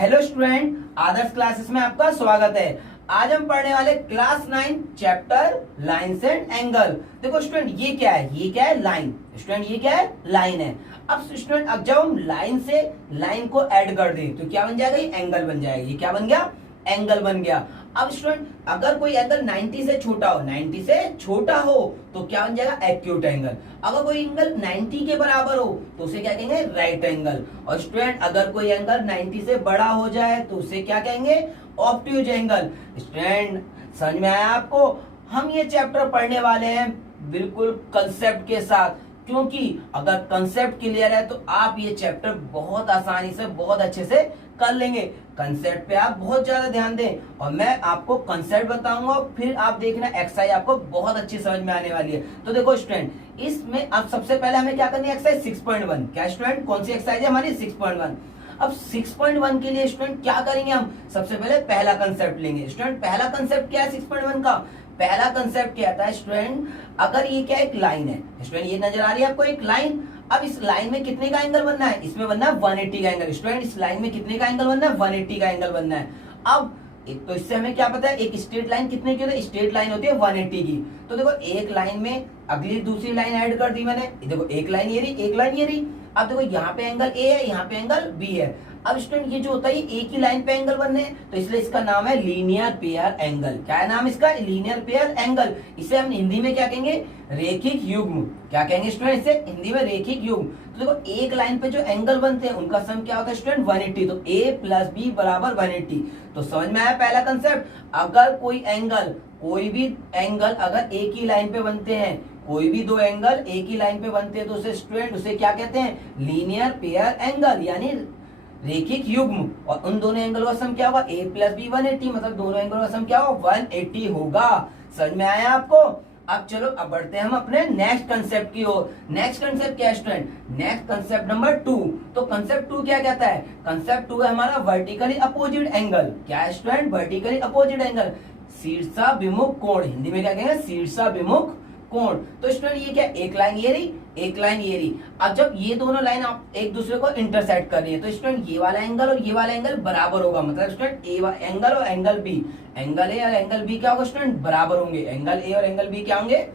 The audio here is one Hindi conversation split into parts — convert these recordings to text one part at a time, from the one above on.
हेलो स्टूडेंट, आदर्श क्लासेस में आपका स्वागत है। आज हम पढ़ने वाले class 9 chapter lines and angle. देखो स्टूडेंट, ये क्या है? ये क्या है? लाइन। स्टूडेंट ये क्या है? लाइन है। अब स्टूडेंट, अब जब हम लाइन से लाइन को ऐड कर दें तो क्या बन जाएगा? ये एंगल बन जाएगा। ये क्या बन गया? एंगल बन गया। अब स्टूडेंट, अगर कोई एंगल 90 से छोटा हो, 90 से छोटा हो तो क्या बन जाएगा? Acute angle. अगर कोई एंगल 90 के बराबर हो तो उसे क्या कहेंगे? Right angle. और स्टूडेंट, अगर कोई एंगल 90 से बड़ा हो जाए तो उसे क्या कहेंगे? Obtuse angle. स्टूडेंट समझ में आया आपको? हम ये चैप्टर पढ़ने वाले हैं बिल्कुल कंसेप्ट के साथ, क्योंकि अगर कंसेप्ट क्लियर है तो आप ये चैप्टर बहुत आसानी से बहुत अच्छे से कर लेंगे। कंसेप्ट पे आप बहुत ज्यादा ध्यान दें और मैं आपको कंसेप्ट बताऊंगा, फिर आप देखना एक्सरसाइज आपको बहुत अच्छी समझ में आने वाली है। तो देखो स्टूडेंट, इसमें अब सबसे पहले हमें क्या करनी है? एक्सरसाइज 6.1। क्या स्टूडेंट? कौन सी एक्सरसाइज है हमारी? 6.1। अब 6.1 के लिए स्टूडेंट क्या करेंगे? हम सबसे पहले पहला कंसेप्ट लेंगे। स्टूडेंट पहला कंसेप्ट क्या है 6.1 का? पहला कंसेप्ट क्या आता है स्टूडेंट? अगर ये क्या एक लाइन है, स्टूडेंट ये नजर आ रही है आपको एक लाइन। अब इस लाइन में कितने का एंगल बनना है? इसमें बनना है 180 का एंगल। स्टूडेंट इस लाइन में कितने का एंगल बनना है? 180 का एंगल बनना है। अब एक तो इससे हमें क्या पता है? एक स्ट्रेट लाइन कितने की होती है? स्ट्रेट लाइन होती है 180 की। तो देखो एक लाइन में अगली दूसरी लाइन ऐड कर दी मैंने। देखो एक लाइन ये रही, एक लाइन ये रही। अब देखो यहाँ पे एंगल ए है, यहाँ पे एंगल बी है। अब स्टूडेंट ये जो होता है एक ही लाइन पे एंगल बनने हैं, तो इसलिए इसका नाम है लीनियर पेयर एंगल। क्या है नाम इसका? Linear pair angle. इसे हम हिंदी में क्या कहेंगे? रेखिक युग्म। क्या कहेंगे स्टूडेंट? इसे हिंदी में रेखिक युग्म। तो देखो एक लाइन पे जो एंगल बनते हैं उनका सम क्या होता है स्टूडेंट? 180। तो a प्लस बी बराबर 180। तो समझ में आया पहला कंसेप्ट? अगर कोई एंगल, कोई भी एंगल अगर एक ही लाइन पे बनते हैं, कोई भी दो एंगल एक ही लाइन पे बनते हैं तो उसे स्टूडेंट उसे क्या कहते हैं? लीनियर पेयर एंगल, यानी रेखिक युग्म। और उन दोनों एंगल का सम क्या होगा? a plus B 180। मतलब दोनों एंगल का सम क्या होगा? 180 होगा। समझ में आया आपको? अब चलो अब बढ़ते हैं हम अपने नेक्स्ट कंसेप्ट की ओर। नेक्स्ट कंसेप्ट क्या है स्टूडेंट? Next concept number 2। तो कंसेप्ट 2 क्या कहता है? कंसेप्ट 2 है हमारा वर्टिकली अपोजिट एंगल। क्या है स्टूडेंट? वर्टिकली अपोजिट एंगल, शीर्षाभिमुख कोण। हिंदी में क्या कहेंगे? शीर्षाभिमुख कोण। तो स्टूडेंट ये क्या? एक लाइन ये रही, एक लाइन ये रही। अब जब ये दोनों लाइन आप एक दूसरे को इंटरसेक्ट कर रही है तो स्टूडेंट ये वाला एंगल और ये वाला एंगल बराबर होगा। मतलब स्टूडेंट ए एंगल और एंगल बी, एंगल ए और एंगल बी क्या होगा स्टूडेंट? बराबर होंगे। एंगल ए और एंगल बी क्या होंगे?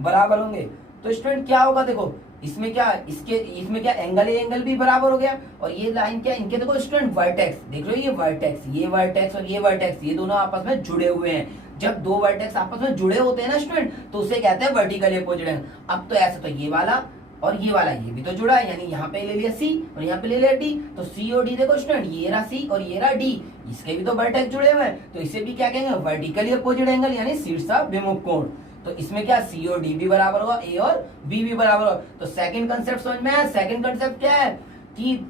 बराबर होंगे। तो स्टूडेंट क्या होगा? देखो इसमें क्या, इसमें क्या एंगल ए एंगल बी बराबर हो गया। और ये लाइन क्या? इनके देखो स्टूडेंट वर्टेक्स, देख लो ये वर्टेक्स, ये वर्टेक्स और ये वर्टेक्स, ये दोनों आपस में जुड़े हुए हैं। जब दो वर्टेक्स आपस में जुड़े होते हैं ना स्टूडेंट, तो उसे कहते हैं वर्टिकली अपोजिट एंगल। अब तो ऐसा, तो ये वाला और ये वाला ये भी तो जुड़ा है, यानी यहाँ पे ले लिया सी और यहाँ पे ले लिया डी। तो सी और डी देखो स्टूडेंट, ये रहा सी और ये रहा डी, इसके भी तो वर्टेक्स जुड़े हुए हैं, तो इसे भी क्या कहेंगे? वर्टिकली अपोजिट एंगल, यानी शीर्षाभिमुख कोण। तो इसमें क्या सी और डी भी बराबर होगा, ए और बी भी बराबर होगा। तो सेकंड कंसेप्ट समझ में आया? सेकंड कंसेप्ट क्या है कि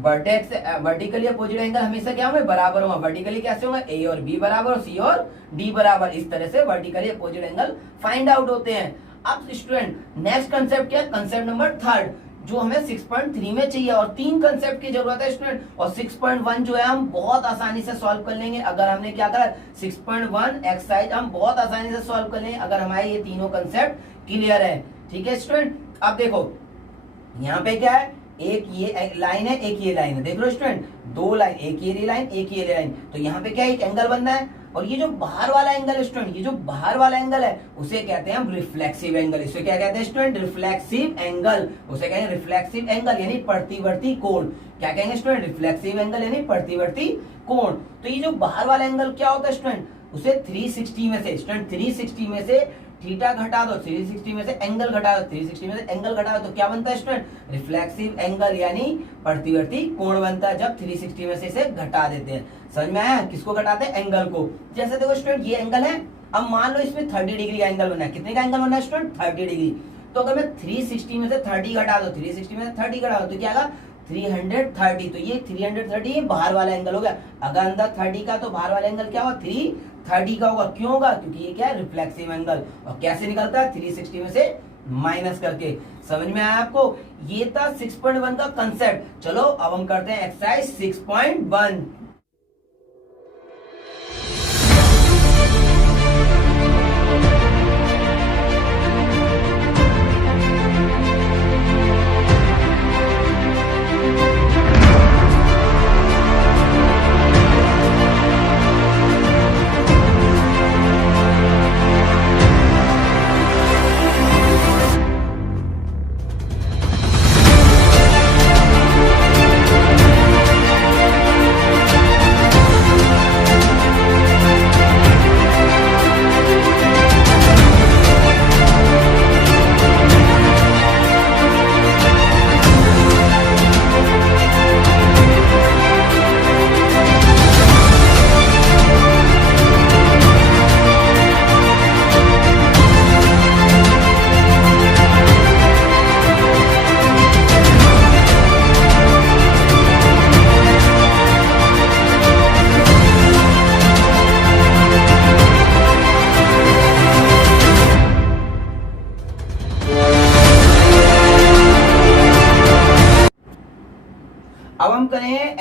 वर्टेक्स वर्टिकली अपोजिट एंगल हमेशा क्या होंगे? बराबर होगा। वर्टिकली कैसे होगा? ए और बी बराबर और सी और डी बराबर। इस तरह से vertically opposite angle find out होते हैं। अब स्टूडेंट नेक्स्ट कंसेप्ट क्या है? कंसेप्ट नंबर 3 जो हमें 6.3 में चाहिए। और 3 कंसेप्ट की जरूरत है स्टूडेंट। और 6.1 जो है हम बहुत आसानी से सॉल्व कर लेंगे अगर हमने क्या करा 6.1 एक्सरसाइज हम बहुत आसानी से सॉल्व कर लेंगे अगर हमारे ये तीनों कंसेप्ट क्लियर है। ठीक है स्टूडेंट? अब देखो यहाँ पे क्या है? एक ये लाइन है, एक ये लाइन है। देख लो स्टूडेंट, दो लाइन, एक ये लाइन, एक ये लाइन। तो यहाँ पे क्या एक एंगल बनना है। और ये जो बाहर वाला एंगल है स्टूडेंट, ये जो बाहर वाला एंगल है उसे कहते हैं हम रिफ्लेक्सिव एंगल। इसे क्या कहते हैं स्टूडेंट? Reflexive angle. उसे कहेंगे रिफ्लेक्सिव एंगल, यानी प्रतिवर्ती कोण। क्या कहेंगे स्टूडेंट? रिफ्लेक्सिव एंगल यानी प्रतिवर्ती कोण। तो ये जो बाहर वाला एंगल क्या होता है स्टूडेंट? उसे 360 में से स्टूडेंट 360 में से थीटा घटा दो, 360 में से एंगल घटा दो, 360 में से एंगल घटा दो, तो क्या बनता है स्टूडेंट? रिफ्लेक्सिव एंगल, यानी प्रतिवर्ती कोण बनता है जब 360 में से इसे घटा देते हैं। समझ में आया? किसको घटाते हैं? एंगल को। जैसे देखो स्टूडेंट ये एंगल है, अब मान लो इसमें 30 डिग्री का एंगल बना है। कितने का एंगल बना है स्टूडेंट? 30 डिग्री। तो अगर मैं 360 में से 30 घटा दो, 360 में से 30 घटा दो तो क्या आएगा? 330। तो ये 330 बाहर वाला एंगल हो गया। अगर अंदर 30 का तो बाहर वाला एंगल क्या होगा? 330 का होगा। क्यों होगा? क्योंकि ये क्या है? Reflexive angle. और कैसे निकलता है? 360 में से माइनस करके। समझ में आया आपको? ये था 6.1 का कंसेप्ट। चलो अब हम करते हैं एक्सरसाइज 6.1।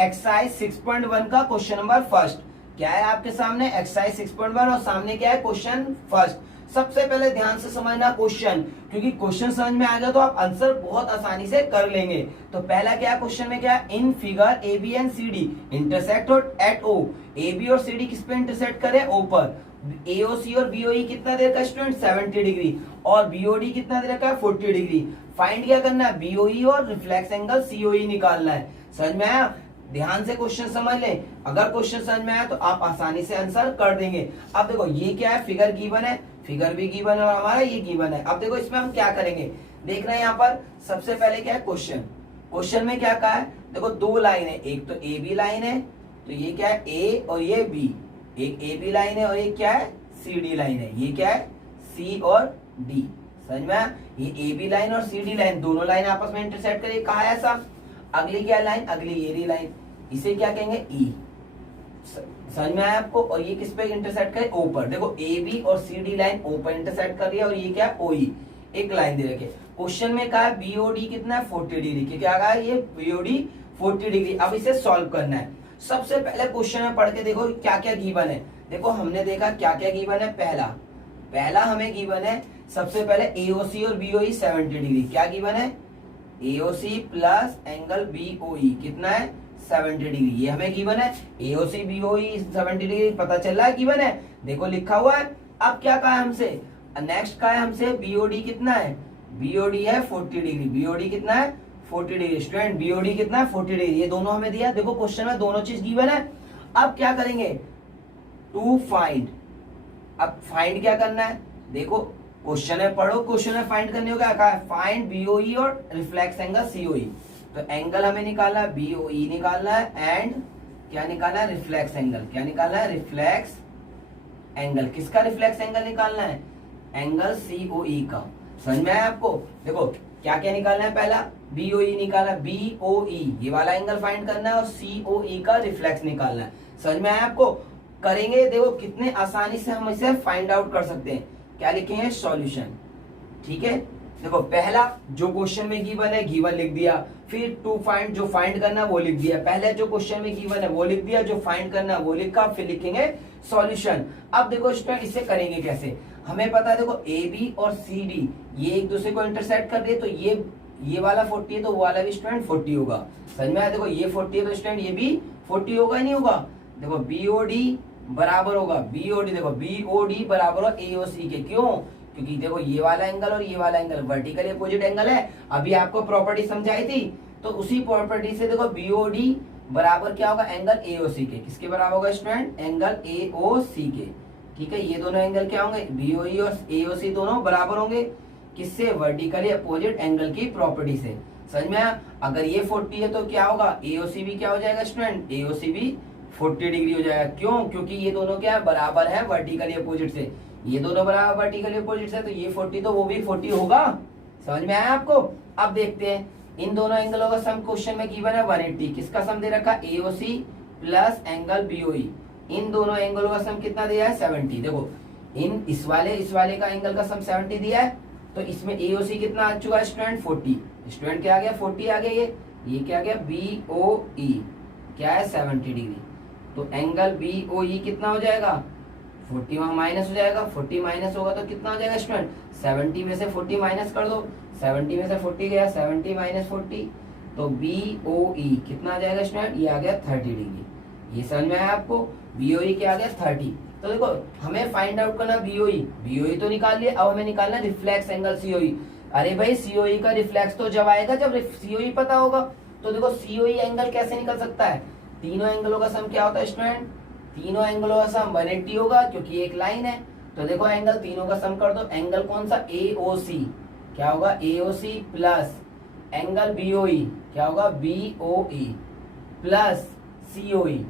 एक्सरसाइज 6.1 का क्वेश्चन नंबर फर्स्ट। क्या है आपके सामने? एक्सरसाइज 6.1 और सामने क्या है? Question first. सबसे पहले ध्यान से समझना क्वेश्चन, क्योंकि क्वेश्चन समझ में आ गया तो आप आंसर बहुत आसानी से कर लेंगे। तो पहला क्या क्वेश्चन में क्या? In figure A B and C D intersect at O. A B और सी डी किस पे इंटरसेक्ट करे? ओ पर। एओसी और बीओई कितना दे रखा है स्टूडेंट? 70 डिग्री। और बीओडी कितना दे रखा है? 40 डिग्री। फाइंड क्या करना है? बीओई और रिफ्लेक्स एंगल सीओई निकालना है। समझ में आया? ध्यान से क्वेश्चन समझ ले। अगर क्वेश्चन समझ में आया तो आप आसानी से आंसर कर देंगे। अब देखो ये क्या है? फिगर गिवन है, फिगर भी गिवन है और हमारा ये गिवन है। अब देखो इसमें हम क्या करेंगे, देख रहे हैं यहाँ पर। सबसे पहले क्या है? क्वेश्चन। क्वेश्चन में क्या कहा है? देखो दो लाइन है, एक तो ए बी लाइन है, तो ये क्या है? ए और ये बी। एक ए बी लाइन है और ये क्या है? सी डी लाइन है। ये क्या है? सी और डी। समझ में आया? ये ए बी लाइन और सी डी लाइन दोनों लाइन आपस में इंटरसेक्ट करिए। कहा है ऐसा? अगली क्या लाइन? अगली ये री लाइन, इसे क्या कहेंगे? ई। समझ में आया आपको? और ये किस पे इंटरसेक्ट करे? ओ पर। देखो ए बी और सी डी लाइन ओ पर इंटरसेक्ट कर रही है और ये क्या? ओ ई। एक लाइन दे रखे। क्वेश्चन में कहा है बीओडी कितना है? 40 डिग्री। क्या कहा है? ये बीओडी 40 डिग्री। अब इसे सॉल्व करना है। सबसे पहले क्वेश्चन में पढ़ के देखो क्या क्या गिवन है। देखो हमने देखा क्या क्या गिवन है। पहला हमें गिवन है सबसे पहले एओसी और बीओई 70 डिग्री। क्या गिवन है? एओसी प्लस एंगल बीओई कितना है? 70 डिग्री। ये हमें गिवन है। एओसी बीओई 70 डिग्री पता चल रहा है, गिवन है। देखो लिखा हुआ है। अब क्या कहा है हमसे? नेक्स्ट कहा है हमसे बीओडी कितना है? बीओडी है 40 डिग्री। बीओडी कितना है? 40 डिग्री। स्टूडेंट बीओडी कितना है? 40 डिग्री। ये दोनों हमें दिया। देखो क्वेश्चन में दोनों चीज गिवन है। अब क्या करेंगे? To find. अब फाइंड क्या करना है? देखो क्वेश्चन है, पढ़ो। क्वेश्चन में फाइंड करने को क्या कहा है? फाइंड बीओई और रिफ्लेक्स एंगल सीओई। तो एंगल हमें निकालना है, बीओई निकालना है, एंड क्या निकालना है? Reflex angle. क्या निकालना है? Reflex angle. किसका रिफ्लेक्स एंगल निकालना है? एंगल सीओई का। समझ में आया आपको? देखो क्या क्या निकालना है? पहला बीओई निकालना, बीओई ये वाला एंगल फाइंड करना है और सीओई का रिफ्लेक्स निकालना है। समझ में आया आपको? करेंगे। देखो कितने आसानी से हम इसे फाइंड आउट कर सकते हैं। क्या लिखेंगे? सॉल्यूशन। ठीक है। देखो पहला जो क्वेश्चन में गिवन है गिवन लिख दिया, फिर टू फाइंड जो फाइंड करना है वो लिख दिया। पहले जो क्वेश्चन में गिवन है वो लिख दिया, जो फाइंड करना है वो लिखा, फिर लिखेंगे सॉल्यूशन। अब देखो स्टूडेंट इसे करेंगे कैसे? हमें पता है देखो ए बी और सी डी ये एक दूसरे को इंटरसेक्ट कर रहे, तो ये वाला 40 है तो वो वाला भी स्टूडेंट 40 होगा। समझ में आया? देखो ये 40 है तो स्टूडेंट ये भी 40 होगा, नहीं होगा? देखो बीओडी बराबर होगा बीओडी। देखो बीओडी बराबर हो एओसी के। क्यों? क्योंकि देखो ये वाला एंगल और ये वाला एंगल वर्टिकली अपोजिट एंगल है। अभी आपको प्रॉपर्टी समझाई थी, तो उसी प्रॉपर्टी से देखो बीओडी बराबर क्या होगा? एंगल एओसी के। किसके बराबर होगा स्टूडेंट? एंगल एओसी के। ठीक है। ये दोनों एंगल क्या होंगे? बीओई और एओसी दोनों बराबर होंगे। किससे? वर्टिकली अपोजिट एंगल की प्रॉपर्टी से। समझ में आया? अगर ये 40 है तो क्या होगा? एओसी भी क्या हो जाएगा स्टूडेंट? एओसी भी 40 डिग्री हो जाएगा। क्यों? क्योंकि ये दोनों क्या है? बराबर है वर्टिकली अपोजिट से। ये दोनों बराबर वर्टिकली अपोजिट से, तो ये 40 तो वो भी 40 होगा। समझ में आया आपको? अब देखते हैं इन दोनों एंगलों का सम। क्वेश्चन में गिवन है 180। किसका सम दे रखा? AOC plus angle BOE. इन दोनों एंगलों का सम कितना दिया है? 70। देखो इस वाले का एंगल का सम 70 दिया है, तो इसमें एओसी कितना आ चुका है स्टूडेंट? 40। स्टूडेंट क्या आ गया? 40 आ गया। ये क्या आ गया? बीओई क्या है? 70 डिग्री। तो एंगल बीओई कितना हो जाएगा? 40 वहां माइनस हो जाएगा। 40 माइनस होगा तो कितना हो जाएगा स्टूडेंट? 70 में से 40 माइनस कर दो। 70 में से 40 गया, 70 माइनस 40, तो बीओई कितना आ जाएगा स्टूडेंट? ये आ गया 30 डिग्री। ये समझ में आया आपको? बीओई क्या आ गया? 30। तो देखो हमें फाइंड आउट करना बीओई। बीओई तो निकाल लिया, अब हमें निकालना रिफ्लेक्स एंगल सीओई। अरे भाई सीओई का रिफ्लेक्स तो जब आएगा जब सीओई पता होगा। तो देखो सीओई एंगल कैसे निकल सकता है? तीनों एंगलों का सम क्या होता है स्टूडेंट? तीनों एंगलों का सम 180 होगा, क्योंकि एक लाइन है। तो देखो एंगल तीनों का सम कर दो। एंगल कौन सा? एओसी। क्या होगा? एओसी प्लस एंगल बीओई क्या होगा? BOE plus COE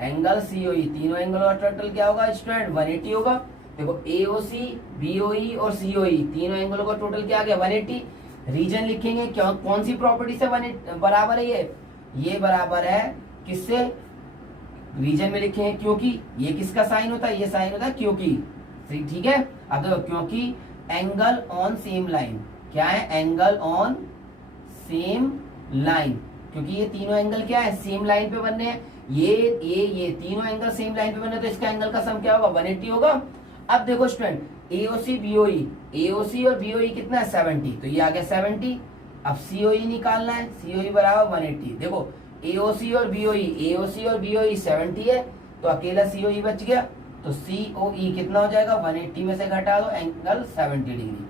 angle COE. तीनों एंगलों का टोटल क्या होगा स्टूडेंट? 180 होगा। देखो एओसी बीओई और सीओई तीनों एंगलों का टोटल क्या आ गया? 180। रीजन लिखेंगे क्यों? कौन सी प्रॉपर्टी से बराबर है? ये बराबर है किससे? रीजन में लिखेंगे क्योंकि। ये किसका साइन होता है? ये साइन होता है क्योंकि। ठीक है। अब देखो क्योंकि एंगल ऑन सेम लाइन। क्या है? Angle on same line. क्योंकि ये तीनों एंगल क्या है, सेम लाइन पे बनने हैं। ये तीनों एंगल सेम लाइन पे बने, तो इसका एंगल का सम क्या होगा, 180 होगा। अब देखो स्टूडेंट, एओसी बीओई, एओसी और बीओई कितना है, 70, तो ये आ गया 70। अब सीओई निकालना है, सीओई बराबर 180। देखो एओसी और बीओई 70 है, तो अकेला सीओई बच गया, तो सीओई कितना हो जाएगा, 180 में से घटा दो एंगल 70 डिग्री,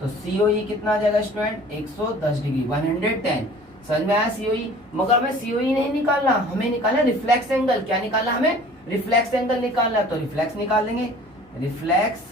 तो सीओई कितना आ जाएगा स्टूडेंट, 110 डिग्री, 110। समझ में आया सीओई। मगर हमें सीओई नहीं निकालना, हमें निकालना रिफ्लेक्स एंगल। क्या निकालना, हमें रिफ्लेक्स एंगल निकालना है, तो रिफ्लेक्स निकाल देंगे। रिफ्लेक्स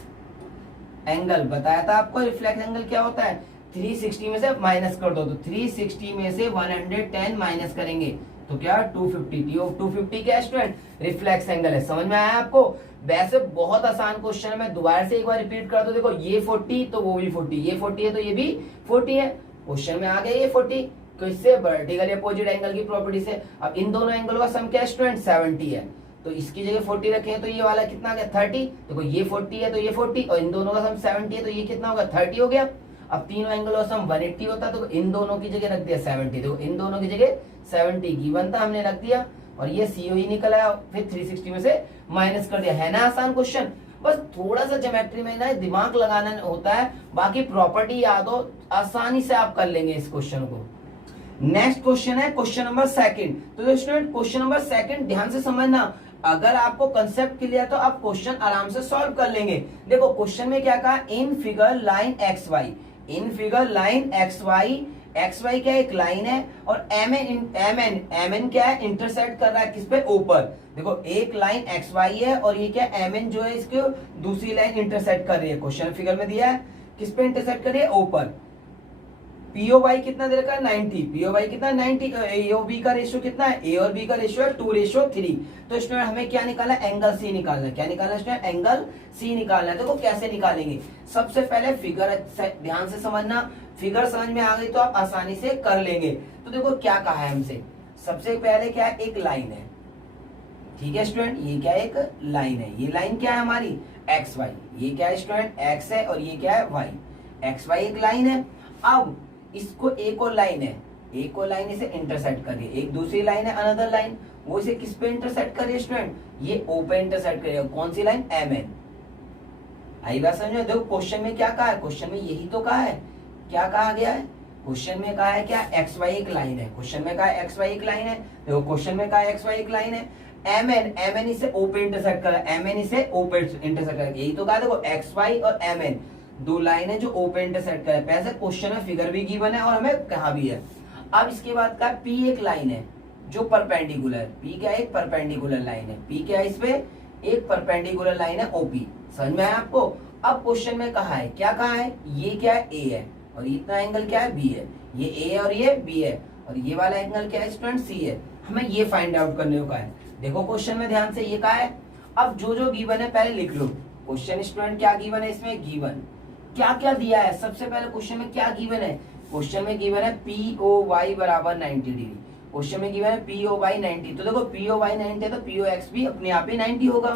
एंगल बताया था आपको, रिफ्लेक्स एंगल क्या होता है, 360 में से माइनस कर दो, तो 360 में से 110 माइनस करेंगे तो क्या, 250। 250 क्या स्टूडेंट, रिफ्लेक्स एंगल है। समझ में आया आपको। वैसे बहुत आसान क्वेश्चन है, मैं दोबारा से एक बार रिपीट कर दो। देखो ये 40 तो वो भी 40, ये 40 है तो ये भी 40 है। क्वेश्चन में आ गया ये 40, तो इससे वर्टिकल अपोजिट एंगल की प्रॉपर्टी से। अब इन दोनों एंगल का सम क्या है स्टूडेंट, 70 है, तो इसकी जगह 40 रखें तो ये वाला कितना आ गया, 30। देखो ये 40 है तो ये 40, और इन दोनों का सम 70 है, तो ये कितना होगा, 30 हो गया। अब तीनों एंगल का सम 180 होता, तो इन दोनों की जगह रख दिया 70। देखो इन दोनों की जगह 70 गिवन था, हमने रख दिया, और ये सीओई निकल आया, फिर 360 में से माइनस कर दिया। है ना आसान क्वेश्चन, बस थोड़ा सा ज्योमेट्री में ना दिमाग लगाना होता है, बाकी प्रॉपर्टी याद हो, आसानी से आप कर लेंगे इस क्वेश्चन को। नेक्स्ट क्वेश्चन है क्वेश्चन नंबर 2। तो स्टूडेंट क्वेश्चन नंबर 2 ध्यान से समझना, अगर आपको कंसेप्ट क्लियर तो आप क्वेश्चन आराम से सॉल्व कर लेंगे। देखो क्वेश्चन में क्या कहा, in figure line X Y, in figure line X Y क्या एक लाइन है, और एम एन क्या है, इंटरसेक्ट कर रहा है किस पे, ऊपर। देखो एक लाइन एक्स वाई है, और ये क्या एम एन जो है इसको दूसरी लाइन इंटरसेक्ट कर रही है। क्वेश्चन फिगर में दिया है किस पे इंटरसेक्ट कर रही है, ऊपर। पीओ वाई कितना दे रखा है, 90, पीओ वाई कितना 90, ए और बी का रेशियो कितना है, ए और बी का रेशियो है 2:3। तो स्टूडेंट हमें क्या निकालना है, एंगल सी निकालना है। क्या निकालना है स्टूडेंट, एंगल सी निकालना है। देखो कैसे निकालेंगे, सबसे पहले फिगर ध्यान से समझना, फिगर समझ में आ गई तो आप आसानी से कर लेंगे। तो देखो क्या कहा है हमसे, सबसे पहले क्या है, एक लाइन है, ठीक है स्टूडेंट, ये क्या एक लाइन है, ये लाइन क्या है हमारी, एक्स वाई, ये क्या है स्टूडेंट, एक्स है, और ये क्या है वाई, एक्स वाई एक लाइन है। अब इसको एक और लाइन है, एक और लाइन इसे इंटरसेक्ट कर रही है, एक दूसरी लाइन है अनदर लाइन, वो इसे किस पे इंटरसेक्ट कर रही है स्टूडेंट, ये ओ पे इंटरसेक्ट कर रही है। कौन सी लाइन, एम एन। आई बात समझ में। देखो क्वेश्चन में क्या कहा है, क्वेश्चन में यही तो कहा है, क्या कहा गया है, क्वेश्चन में कहा है क्या, एक्स वाई एक लाइन है, क्वेश्चन में कहा है एक्स वाई एक लाइन है। देखो क्वेश्चन में कहा है एक्स वाई एक लाइन है, एम एन इसे ओ पे इंटरसेक्ट कर रहा है, एम एन इसे ओ पे इंटरसेक्ट कर रहा है, यही तो कहा। देखो एक्स वाई और एम एन दो लाइन है जो ओ पे इंटरसेक्ट कर रहा है। ऐसे क्वेश्चन में फिगर भी गिवन है और हमें कहा भी है। अब इसके बाद का पी एक लाइन है जो परपेंडिकुलर, पी क्या एक परपेंडिकुलर लाइन है, पी क्या है इस पे एक परपेंडिकुलर लाइन है ओपी। समझ में आया आपको। अब क्वेश्चन में कहा है, क्या कहा है, ये क्या है, ए है, और इतना एंगल क्या है, बी है, ये ए और ये बी है, और ये वाला एंगल क्या है स्टूडेंट, सी है। हमें ये फाइंड आउट करने को कहा है। देखो क्वेश्चन में ध्यान से ये कहा है। अब जो जो गिवन है पहले लिख लो। क्वेश्चन स्टूडेंट क्या गिवन है, इसमें गिवन क्या क्या दिया है। सबसे पहले क्वेश्चन में क्या गिवन है, क्वेश्चन में गिवन है पी ओ वाई बराबर 90 डिग्री। क्वेश्चन में गिवन है पी ओ वाई 90, तो देखो पी ओ वाई 90 है तो पी ओ एक्स भी अपने आप ही 90 होगा।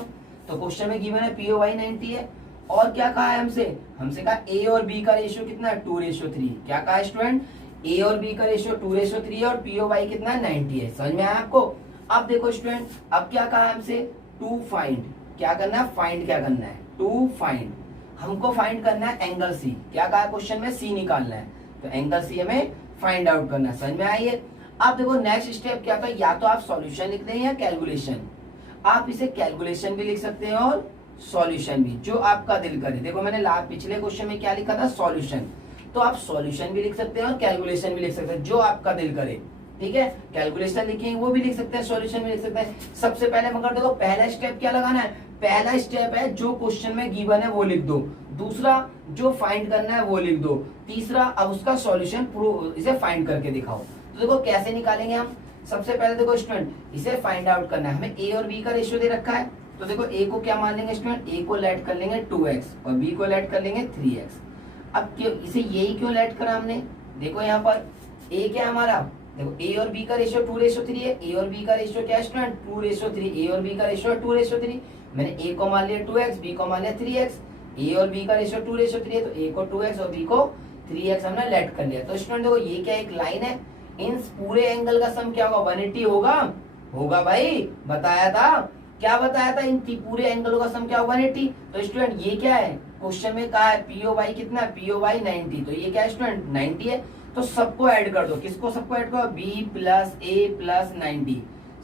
तो क्वेश्चन में गिवन है पी ओ वाई 90 है। और क्या कहा है हमसे, हमसे कहा ए और बी का रेशियो कितना है, 2:3। क्या कहा स्टूडेंट, ए और बी का रेशियो 2:3 है, और पी ओ वाई कितना है, 90 है। समझ में आया आपको। अब देखो स्टूडेंट, अब क्या कहा है हमसे, टू फाइंड, क्या करना है, फाइंड क्या करना है, टू फाइंड, हमको फाइंड करना है एंगल सी। क्या कहा क्वेश्चन में, सी निकालना है, तो एंगल सी हमें फाइंड आउट करना है। समझ में आई है। अब देखो नेक्स्ट स्टेप क्या था, या तो आप सॉल्यूशन लिख दें या कैलकुलेशन। आप इसे कैलकुलेशन भी लिख सकते हैं और सॉल्यूशन भी, जो आपका दिल करे। देखो मैंने पिछले क्वेश्चन में क्या लिखा था, सॉल्यूशन, तो आप सॉल्यूशन भी लिख सकते हैं और कैलकुलेशन भी लिख सकते हैं, जो आपका दिल करे। ठीक है, कैलकुलेशन लिखेंगे वो भी लिख सकते हैं, सॉल्यूशन भी लिख सकते हैं। सबसे पहले मगर देखो पहला स्टेप क्या लगाना है, पहला स्टेप है जो क्वेश्चन में गिवन है वो लिख दो, दूसरा जो फाइंड करना है वो लिख दो, तीसरा अब उसका सॉल्यूशन इसे फाइंड करके दिखाओ। तो देखो कैसे निकालेंगे हम। सबसे पहले देखो स्टूडेंट, इसे फाइंड आउट करना है, हमें ए और बी का रेशियो दे रखा है। तो देखो ए को क्या मान लेंगे स्टूडेंट, ए को लेट कर लेंगे 2x और बी को लेट कर लेंगे 3x। अब क्यों इसे यही क्यों लेट करा हमने, देखो यहाँ पर ए क्या है हमारा, देखो ए और बी का रेशियो 2:3 है, ए और बी का रेशियो क्या है स्टूडेंट 2:3, ए और बी का रेशियो 2:3। मैंने ए को मान लिया 2x, बी को मान लिया 3x, ए और बी का रेशियो 2:3 है, तो ए को 2x और बी को 3x हमने लेट कर लिया। तो स्टूडेंट देखो ये क्या एक लाइन है, इन पूरे एंगल का सम क्या होगा 180 होगा, होगा भाई, बताया था, क्या बताया था, इन पूरे एंगलों का सम क्या होगा 180। तो स्टूडेंट ये क्या है, क्वेश्चन में कहा है पीओ बाई कितना है, पीओ बाई 90, तो ये क्या है स्टूडेंट 90 है। तो सबको ऐड कर दो, किसको सबको ऐड करो, बी प्लस ए प्लस 90,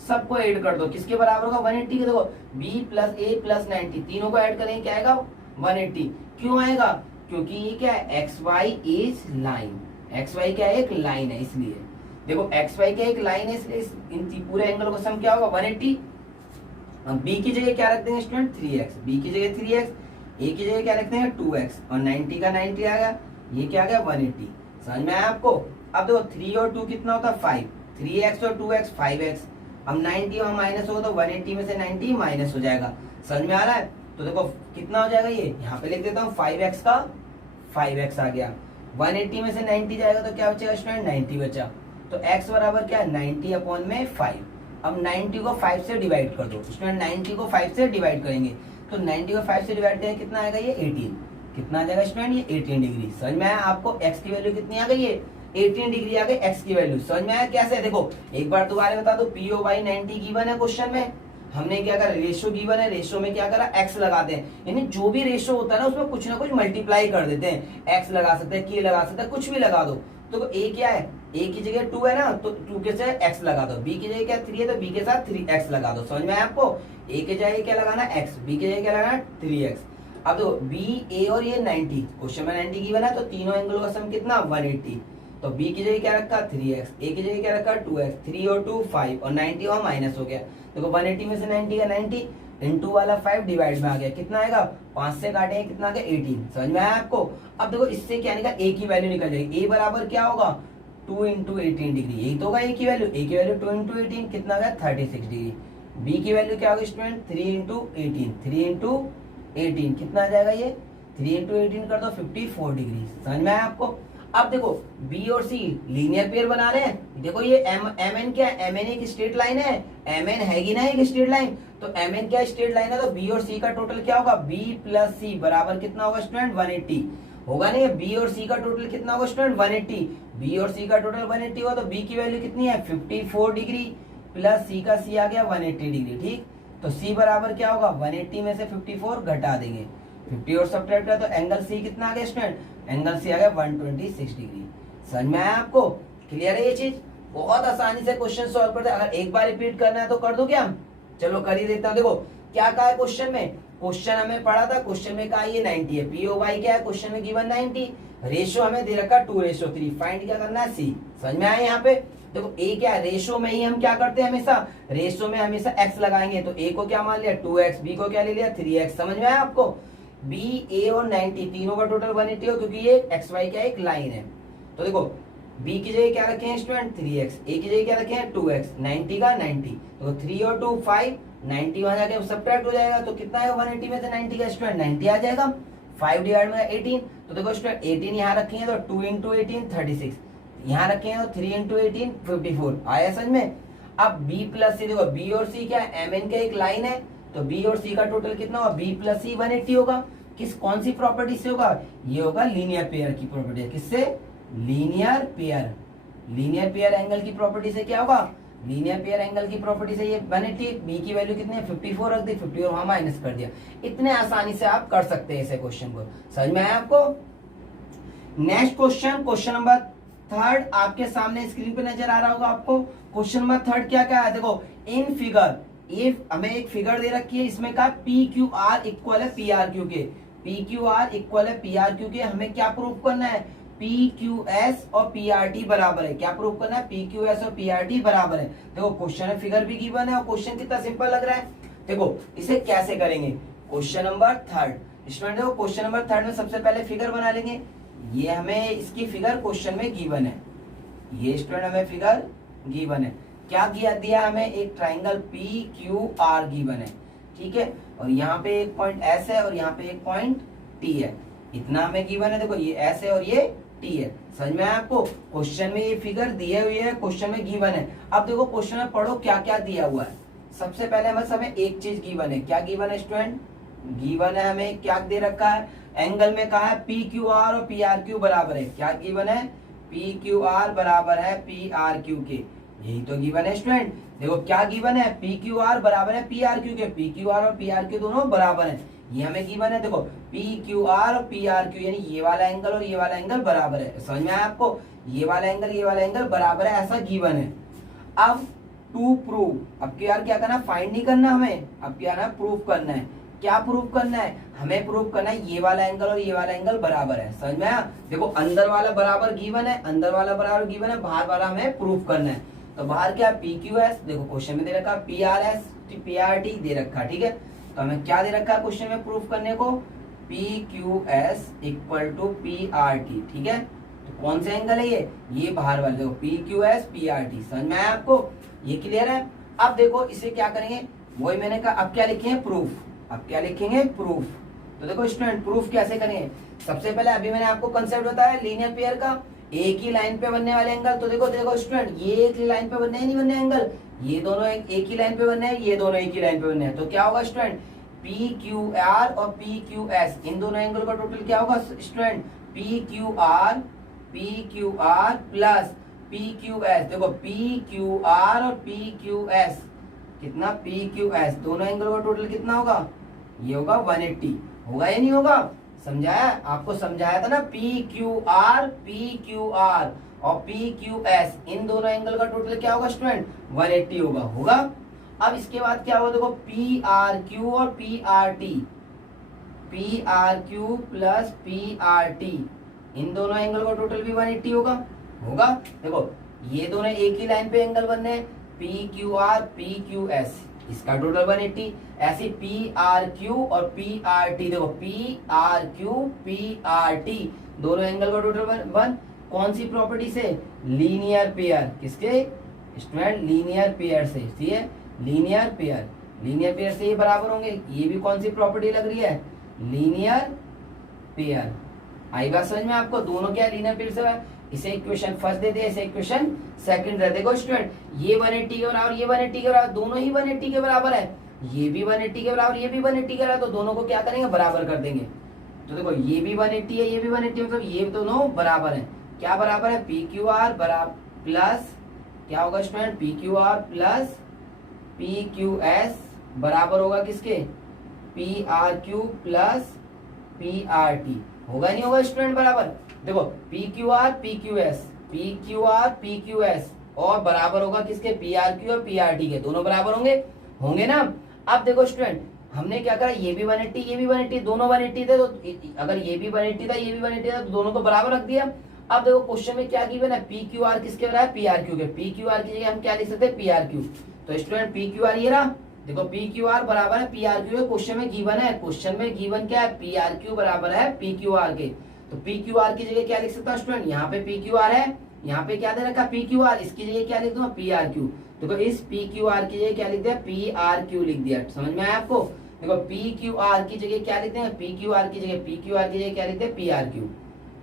सबको ऐड कर दो, किसके बराबर होगा 180 के, देखो बी प्लस ए प्लस 90 तीनों को ऐड करेंगे क्या आएगा 180। क्यों आएगा, क्योंकि ये क्या है X Y is line, X Y क्या है एक लाइन है, इसलिए देखो एक्स वाई क्या एक लाइन है, इसलिए इन पूरे एंगल का सम क्या होगा 180। अब बी की जगह क्या रख देंगे स्टूडेंट 3x, बी की जगह 3x, ए की जगह क्या रखते हैं 2x, और 90 का 90 आ गया, ये क्या आ गया 180। समझ में आया आपको। अब देखो 3 और 2 कितना होता है 5, 3x और 2x 5x, अब 90 और माइनस होगा तो 180 में से 90 माइनस हो जाएगा। समझ में आ रहा है, तो देखो कितना हो जाएगा, ये यहाँ पे लिख देता हूँ 5x का 5x आ गया, 180 में से 90 जाएगा तो क्या बचेगा स्टूडेंट 90 बचा, तो x बराबर क्या 90 अपॉन में 5। अब 90 को 5 से डिवाइड कर दो स्टूडेंट, 90 को 5 से डिवाइड करेंगे तो 90 को 5 से डिवाइड करेंगे कितना आएगा ये 18, कितना आ जाएगा स्टूडेंट ये 18 डिग्री। समझ में आया आपको, x की वैल्यू कितनी आ गई है 18 डिग्री आ गई x की वैल्यू। समझ में आया कैसे, देखो एक बार दोबारा बता दो, पीओ बाई 90 गिवन है क्वेश्चन में, हमने क्या करा रेशो गिवन है, रेशो में क्या करा x लगाते हैं, यानी जो भी रेशो होता है ना उसमें कुछ ना कुछ मल्टीप्लाई कर देते हैं, x लगा सकते हैं, k लगा सकते हैं, कुछ भी लगा दो। तो a क्या है, a की जगह 2 है ना तो 2 के साथ x लगा दो, b की जगह क्या 3 है तो b के साथ 3x लगा दो। समझ में आया आपको, a की जगह क्या लगाना x, b की जगह क्या लगाना 3x। अब देखो b a और ये 90, क्वेश्चन में 90 गिवन है तो तीनों एंगलों का सम कितना 180, तो b की जगह क्या रखा 3x, a की जगह क्या रखा 2x, 3 और 2 5 और 90 और माइनस हो गया, देखो 180 में से 90 का 90 इंटू वाला 5 डिवाइड में आ गया, कितना आएगा 5 से काटेंगे कितना आ गया 18। समझ में आया आपको। अब देखो इससे क्या निकला a की वैल्यू निकल जाएगी, a बराबर क्या होगा 2 इंटू 18 डिग्री, यही तो होगा a की वैल्यू, a की वैल्यू 2 इंटू 18 कितना आ गया 36 डिग्री। b की वैल्यू क्या होगी स्टूडेंट 3 इंटू 18, 3 इंटू 18 कितना आ जाएगा ये 3 इंटू 18 कर दो 54 डिग्री। समझ में आया आपको। अब देखो B और C लीनियर पेयर बना रहे हैं, देखो ये MN क्या है, MN एक स्ट्रेट लाइन है, MN हैगी ना एक स्ट्रेट लाइन, तो MN क्या स्ट्रेट लाइन है, तो B और C का टोटल क्या होगा B प्लस C बराबर कितना होगा स्टूडेंट 180 होगा नहीं, B और C का टोटल कितना होगा स्टूडेंट 180, B और C का टोटल 180 होगा तो B की वैल्यू कितनी है 54 डिग्री प्लस C का C आ गया 180 डिग्री, ठीक। तो C बराबर क्या होगा 180 में से 54 घटा देंगे, 50 और सब्ट्रैक्ट करें तो एंगल C कितना आ गया स्टूडेंट, एंगल C आ गया 126 डिग्री। समझ में आया आपको, क्लियर है ये चीज, बहुत आसानी से क्वेश्चन सॉल्व करते हैं। अगर एक बार रिपीट करना है तो कर दो क्या, चलो कर ही देता हूं। देखो क्या कहा है क्वेश्चन में, क्वेश्चन हमें पढ़ा था, क्वेश्चन में कहा ये 90 है, पीओ वाई क्या है क्वेश्चन में गिवन 90, रेशो हमें दे रखा 2:3, फाइंड क्या करना है C। समझ में आया यहाँ पे, देखो a क्या है रेशो में ही हम क्या करते हैं हमेशा, रेशो में हमेशा x लगाएंगे, तो a को क्या मान लिया 2x, b को क्या ले लिया 3x। समझ में आया आपको, b a और 90 तीनों का टोटल 180 हो, क्योंकि ये x y क्या एक लाइन है। तो देखो b की जगह क्या रखे हैं स्टूडेंट 3x, a की जगह क्या रखे हैं 2x, 90 का 90, तो 3 और 2 5, 90 वहां जाके सब्ट्रैक्ट हो जाएगा तो कितना है 180 में से 90 का स्टूडेंट 90 आ जाएगा, 5 डिवाइड में 18, तो देखो स्टूडेंट 18 यहाँ रखेंगे तो 2 इंटू 18 36, यहाँ रखेंगे तो 3 इंटू 18 54 आया समझ में। अब b प्लस सी, देखो b और c क्या है mn का एक लाइन है, तो b और c का टोटल कितना होगा b प्लस सी 180 होगा, किस कौन सी प्रॉपर्टी से होगा, ये होगा लीनियर पेयर की प्रॉपर्टी, किससे linear pair, linear pair angle की प्रॉपर्टी से क्या होगा, लीनियर पेयर एंगल की प्रॉपर्टी से ये 180, b की वैल्यू कितनी है 54 रख दी, 50 और वहां माइनस कर दिया, इतने आसानी से आप कर सकते हैं ऐसे क्वेश्चन को। समझ में आया आपको। नेक्स्ट क्वेश्चन, क्वेश्चन नंबर 3 आपके सामने स्क्रीन पे नजर आ रहा होगा आपको। क्वेश्चन नंबर 3 क्या क्या है, देखो इन फिगर, ये हमें एक फिगर दे रखी है, इसमें कहा पी क्यू आर इक्वल है पी आर क्यू के, पी क्यू आर इक्वल है पी आर क्यू के, हमें क्या प्रूव करना है पी क्यू एस और पी आर टी बराबर है, क्या प्रूव करना है पी क्यू एस और पी आर टी बराबर है। देखो क्वेश्चन में फिगर भी गिवन है और क्वेश्चन कितना सिंपल लग रहा है। देखो इसे कैसे करेंगे, क्वेश्चन नंबर 3 स्टूडेंट, देखो क्वेश्चन नंबर 3 में सबसे पहले फिगर बना लेंगे, ये हमें इसकी फिगर क्वेश्चन में गिवन है, ये स्टूडेंट हमें फिगर गिवन है, क्या किया दिया हमें एक triangle P Q R given है, ठीक है, और यहाँ पे एक पॉइंट एस है और यहाँ पे एक पॉइंट टी है, इतना हमें गिवन है। देखो ये एस है और ये टी है, समझ में आया आपको। क्वेश्चन में ये फिगर दिए हुए है, क्वेश्चन में गिवन है। अब देखो क्वेश्चन में पढ़ो क्या क्या दिया हुआ है। सबसे पहले बस हमें एक चीज गिवन है, क्या गिवन है स्टूडेंट, गिवन है हमें क्या दे रखा है, एंगल में कहा है पी क्यू आर और पी आर क्यू बराबर है, क्या गिवन है पी क्यू आर बराबर है पी आर क्यू के। यही तो गिवन है स्टूडेंट। देखो क्या गिवन है, पी क्यू आर बराबर है पी आर क्यू के। पी क्यू आर और पी आर क्यू दोनों बराबर है, ये हमें गिवन है। देखो पी क्यू आर और पी आर क्यू यानी ये वाला एंगल और ये वाला एंगल बराबर है। समझ में आया आपको, ये वाला एंगल बराबर है, ऐसा गिवन है। अब टू प्रूव, अब यार क्या करना, फाइंड नहीं करना हमें, अब क्या ना प्रूव करना है। क्या प्रूव करना है, हमें प्रूव करना है ये वाला एंगल और ये वाला एंगल बराबर है। समझ में आया। देखो अंदर वाला बराबर गिवन है, अंदर वाला बराबर गिवन है, बाहर वाला हमें प्रूव करना है। तो बाहर क्या, पी क्यू एस, देखो क्वेश्चन में दे रखा P R S P R T दे रखा, ठीक है। तो हमें क्या दे रखा है क्वेश्चन में प्रूफ करने को, P Q S equal to P R T, ठीक है। तो कौन सा एंगल है ये बाहर वाले, देखो P Q S P R T. समझ में आया आपको, ये क्लियर है। अब देखो इसे क्या करेंगे, वही मैंने कहा, अब क्या लिखेंगे प्रूफ, अब क्या लिखेंगे प्रूफ। तो देखो स्टूडेंट प्रूफ कैसे करेंगे, सबसे पहले अभी मैंने आपको कंसेप्ट बताया लीनियर पेयर का, एक ही लाइन पे बनने वाले एंगल। तो देखो स्टूडेंट, ये एक ही लाइन पे बनने हैं, नहीं बनने एंगल, ये दोनों एक ही लाइन पे बनने हैं, ये दोनों एक ही लाइन पे बनने हैं। तो क्या होगा स्टूडेंट, पी क्यू आर और पी क्यू एस, इन दोनों एंगल का टोटल क्या होगा student, P Q R plus P Q S. देखो पी क्यू आर और पी क्यू एस कितना, पी क्यू एस दोनों एंगल का टोटल कितना होगा, ये होगा 180। होगा या नहीं होगा, समझाया आपको, समझाया था ना, पी क्यू आर और पी क्यू एस इन दोनों एंगल का टोटल क्या होगा स्टूडेंट, 180 होगा। अब इसके बाद क्या होगा, देखो पी आर क्यू और P R T, P R Q plus P R T इन दोनों एंगल का टोटल भी 180 होगा। देखो ये दोनों एक ही लाइन पे एंगल बनने हैं, P Q R P Q S, इसका टोटल 180। ऐसे पी आर क्यू और पी आर टी, देखो P R Q P R T दोनों एंगल का टोटल 1। कौन सी प्रॉपर्टी से, लीनियर पेयर, किसके स्टूडेंट, लीनियर पेयर से, ठीक है, लीनियर पेयर से ये बराबर होंगे। ये भी कौन सी प्रॉपर्टी लग रही है, लीनियर पेयर। आई बात समझ में आपको, दोनों क्या लीनियर पेयर से है। इसे इक्वेशन फर्स्ट दे दिया, इसे इक्वेशन सेकंड दे। देखो स्टूडेंट, ये 180 के बराबर, ये 180 के बराबर, दोनों ही 180 के बराबर है, ये भी 180 के बराबर, ये भी 180 के बराबर, तो दोनों को क्या करेंगे, बराबर कर देंगे। तो देखो ये भी 180 है, ये भी 180, मतलब ये दोनों बराबर है। क्या बराबर है, पी क्यू आर बराबर प्लस क्या होगा student, P Q R plus P Q S बराबर होगा किसके, P R Q plus P R T. होगा नहीं होगा स्टूडेंट बराबर। देखो P Q R P Q S और बराबर होगा किसके, पी आर क्यू और पी आर टी के, दोनों बराबर होंगे ना। अब देखो स्टूडेंट, हमने क्या करा, ये भी 180 ये भी 180, दोनों 180 थे, तो अगर ये भी 180 था ये भी 180 था, तो दोनों को बराबर रख दिया। अब देखो क्वेश्चन में क्या गिवन है, पी क्यू आर किसके बराबर है, पी आर क्यू के। पी क्यू आर की जगह हम क्या लिख सकते हैं, पी आर क्यू। तो स्टूडेंट पी क्यू आर ये रहा, देखो पी क्यू आर बराबर है पी आर क्यू के, क्वेश्चन में गिवन है, क्वेश्चन में गिवन क्या है, पी आर क्यू बराबर है पी क्यू आर के। तो पी क्यू आर की जगह क्या लिख सकता हूँ स्टूडेंट, यहाँ पे पी क्यू आर है, यहाँ पे क्या दे रखा पी क्यू आर, इसकी जगह क्या लिख दूंगा, पी आर क्यू। देखो इस पी क्यू आर की जगह क्या लिख दिया, पी आर क्यू लिख दिया। समझ में आया आपको। देखो पी क्यू आर की जगह क्या लिखते हैं, पी क्यू आर की जगह क्या लिखते हैं, पी आर क्यू।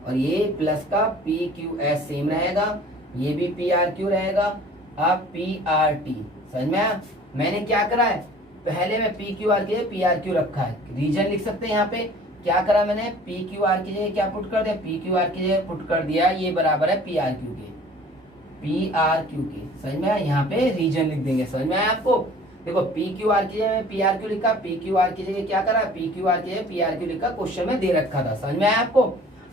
और ये प्लस का पी क्यू एस सेम रहेगा, ये भी पी आर क्यू रहेगा। अब पी आर टी, समझ में आया। मैंने क्या करा है, पहले में पी क्यू आर की जगह पी आर क्यू रखा है, रीजन लिख सकते हैं। यहाँ पे क्या करा मैंने, पी क्यू आर की जगह क्या पुट कर दिया, पी क्यू आर की जगह पुट कर दिया, ये बराबर है पी आर क्यू के, पी आर क्यू के। समझ में आया, यहाँ पे रीजन लिख देंगे। समझ में आया आपको। देखो पी क्यू आर की जगह पी आर क्यू लिखा, पी क्यू आर की जगह क्या करा, पी क्यू आर की जगह पी आर क्यू लिखा, क्वेश्चन में दे रखा था। समझ में आया आपको।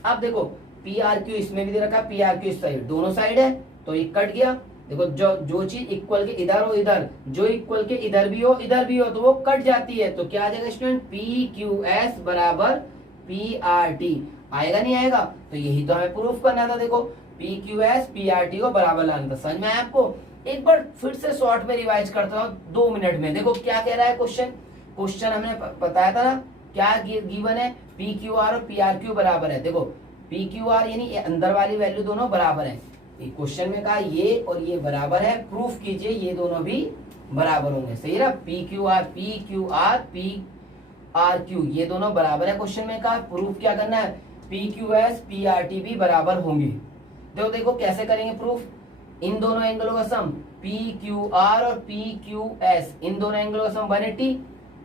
अब देखो पी आर क्यू इसमें भी दे रखा, पी आर क्यू इस साइड, दोनों साइड है, तो ये कट गया। देखो जो चीज इक्वल के इधर हो इधर, जो इक्वल के इधर भी हो तो वो कट जाती है। तो क्या आ जाएगा स्टूडेंट, पी क्यू एस बराबर पी आर टी। आएगा नहीं आएगा, तो यही तो हमें प्रूफ करना था। देखो P Q S P R T को बराबर लाना था। समझ में आया आपको। एक बार फिर से शॉर्ट में रिवाइज करता हूँ 2 मिनट में। देखो क्या कह रहा है क्वेश्चन हमने बताया था ना, क्या गिवन है, पी क्यू आर और पी आर क्यू बराबर है। देखो पी क्यू आर यानी अंदर वाली वैल्यू दोनों बराबर है। क्वेश्चन में कहा ये और ये बराबर है, प्रूफ कीजिए ये दोनों भी बराबर होंगे। सही ना, P Q R P R Q ये दोनों बराबर है। क्वेश्चन में कहा प्रूफ क्या करना है, P Q S P R T भी बराबर होंगे। देखो कैसे करेंगे प्रूफ, इन दोनों एंगलों का सम पी क्यू आर और पी क्यू एस, इन दोनों एंगलों का सम 180,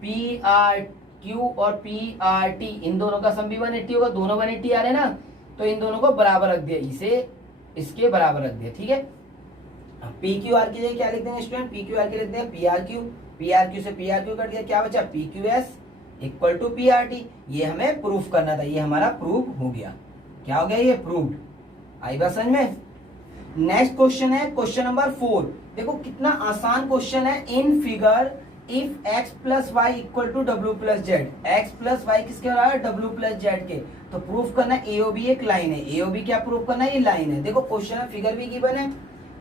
पी आर क्यू और पी आर टी इन दोनों का सम भी 180 होगा, दोनों 180 आ रहे हैं ना, तो इन दोनों को बराबर रख दिया। इसे इसके बराबर रख दिया, ठीक है। पी क्यू आर की जगह क्या लिख देंगे स्टूडेंट, पी क्यू आर की लिख देंगे P R Q, P R Q से पी आर क्यू कट गया, क्या बचा P Q S equal to P R T. ये हमें प्रूफ करना था, ये हमारा प्रूफ हो गया। क्या हो गया, ये प्रूव्ड। आई बात समझ में। नेक्स्ट क्वेश्चन है क्वेश्चन नंबर 4। देखो कितना आसान क्वेश्चन है। In figure if x plus Y equal to W plus Z, X plus Y किसके बराबर डब्ल्यू प्लस जेड के, तो प्रूफ करना है एओबी एक लाइन है। एओबी क्या प्रूफ करना है, ये लाइन है। देखो क्वेश्चन में फिगर भी गिवन है।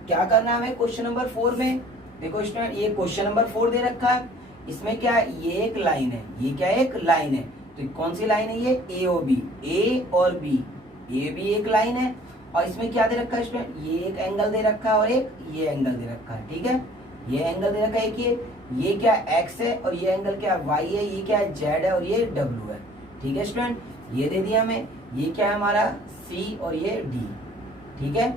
क्या करना है हमें क्वेश्चन नंबर 4 में, देखो स्टूडेंट ये क्वेश्चन नंबर 4 दे रखा है। इसमें क्या है, ये एक लाइन है, ये क्या है एक लाइन है। तो कौन सी लाइन है ये, एओबी, ए और बी, ए भी एक लाइन है। और इसमें क्या दे रखा है स्टूडेंट, ये एक एंगल दे रखा है और एक ये एंगल दे रखा है, ठीक है। ये एंगल दे रखा है एक ये क्या x है और ये एंगल क्या y है, ये क्या है z है और ये w है, ठीक है स्टूडेंट। ये दे दिया हमें, ये क्या है हमारा c और ये d, ठीक है,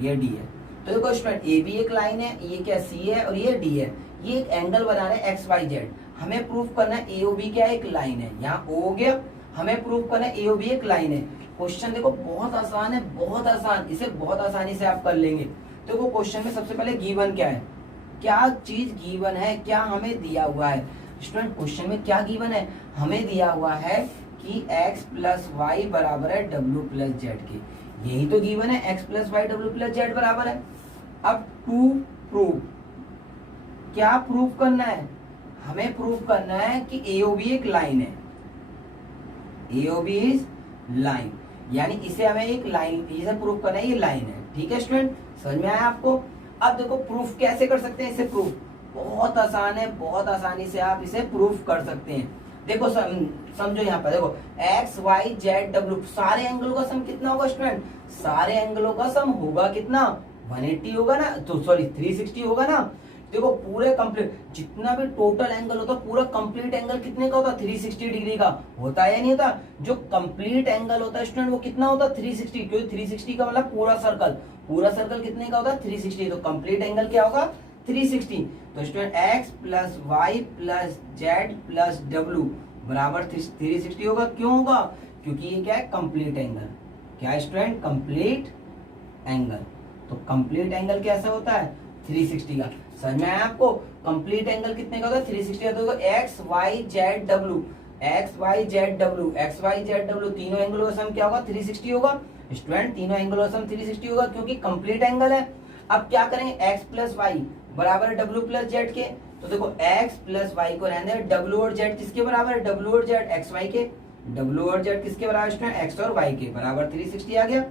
ये d है। तो देखो स्टूडेंट ए भी एक लाइन है, ये क्या c है और ये d है। ये एक एंगल बना रहे हैं XYZ। हमें प्रूफ करना है AOB क्या एक लाइन है, यहाँ O हो गया। हमें प्रूफ करना है AOB एक लाइन है। क्वेश्चन देखो बहुत आसान है, बहुत आसान, इसे बहुत आसानी से आप कर लेंगे। देखो क्वेश्चन में सबसे पहले गिवन क्या है, क्या चीज गिवन है, क्या हमें दिया हुआ है स्टूडेंट। क्वेश्चन में क्या गिवन है, हमें दिया हुआ है कि x प्लस वाई बराबर है w प्लस जेड के। यही तो गिवन है, x plus Y w plus Z बराबर है। अब टू प्रूव, क्या प्रूफ करना है, हमें प्रूफ करना है कि AOB एक लाइन है। AOB इज लाइन, यानी इसे हमें एक लाइन, इसे प्रूफ करना है ये लाइन है, ठीक है स्टूडेंट। समझ में आया आपको। अब देखो प्रूफ कैसे कर सकते हैं इसे, प्रूफ बहुत आसान है, बहुत आसानी से आप इसे प्रूफ कर सकते हैं। देखो समझो यहाँ पर, देखो एक्स वाई जेड डब्ल्यू, सारे एंगलों का सम कितना होगा स्टूडेंट, सारे एंगलों का सम होगा कितना 180 होगा ना, तो सॉरी 360 होगा ना। देखो पूरे कंप्लीट जितना भी टोटल एंगल होता है, पूरा कंप्लीट एंगल कितने का होता है 360 डिग्री का होता है या नहीं होता। जो कंप्लीट एंगल होता है स्टूडेंट वो कितना होता है 360, क्योंकि 360 का मतलब पूरा सर्कल, पूरा सर्कल कितने का होता है 360, तो कंप्लीट एंगल क्या होगा 360। तो student x plus Y plus Z plus W बराबर 360 होगा। क्यों होगा, क्योंकि ये क्या है कंप्लीट एंगल, क्या है स्टूडेंट कंप्लीट एंगल। तो कंप्लीट एंगल कैसा होता है 360 का। समझ में आया आपको, कंप्लीट एंगल कितने का होता है 360 का। तो X Y Z W, X Y Z W, X Y Z W, तीनों एंगलों का सम क्या होगा 360 होगा स्टूडेंट। तीनों एंगलों का सम 360 होगा क्योंकि कंप्लीट एंगल है। अब क्या करेंगे, एक्स प्लस वाई बराबर डब्ल्यू प्लस जेड के। तो देखो एक्स प्लस वाई को रहने डब्ल्यू और जेड किसके बराबर है, डब्ल्यू और जेड एक्स वाई के, डब्ल्यू और जेड किसके बराबर स्टूडेंट एक्स और वाई के बराबर 360 आ गया।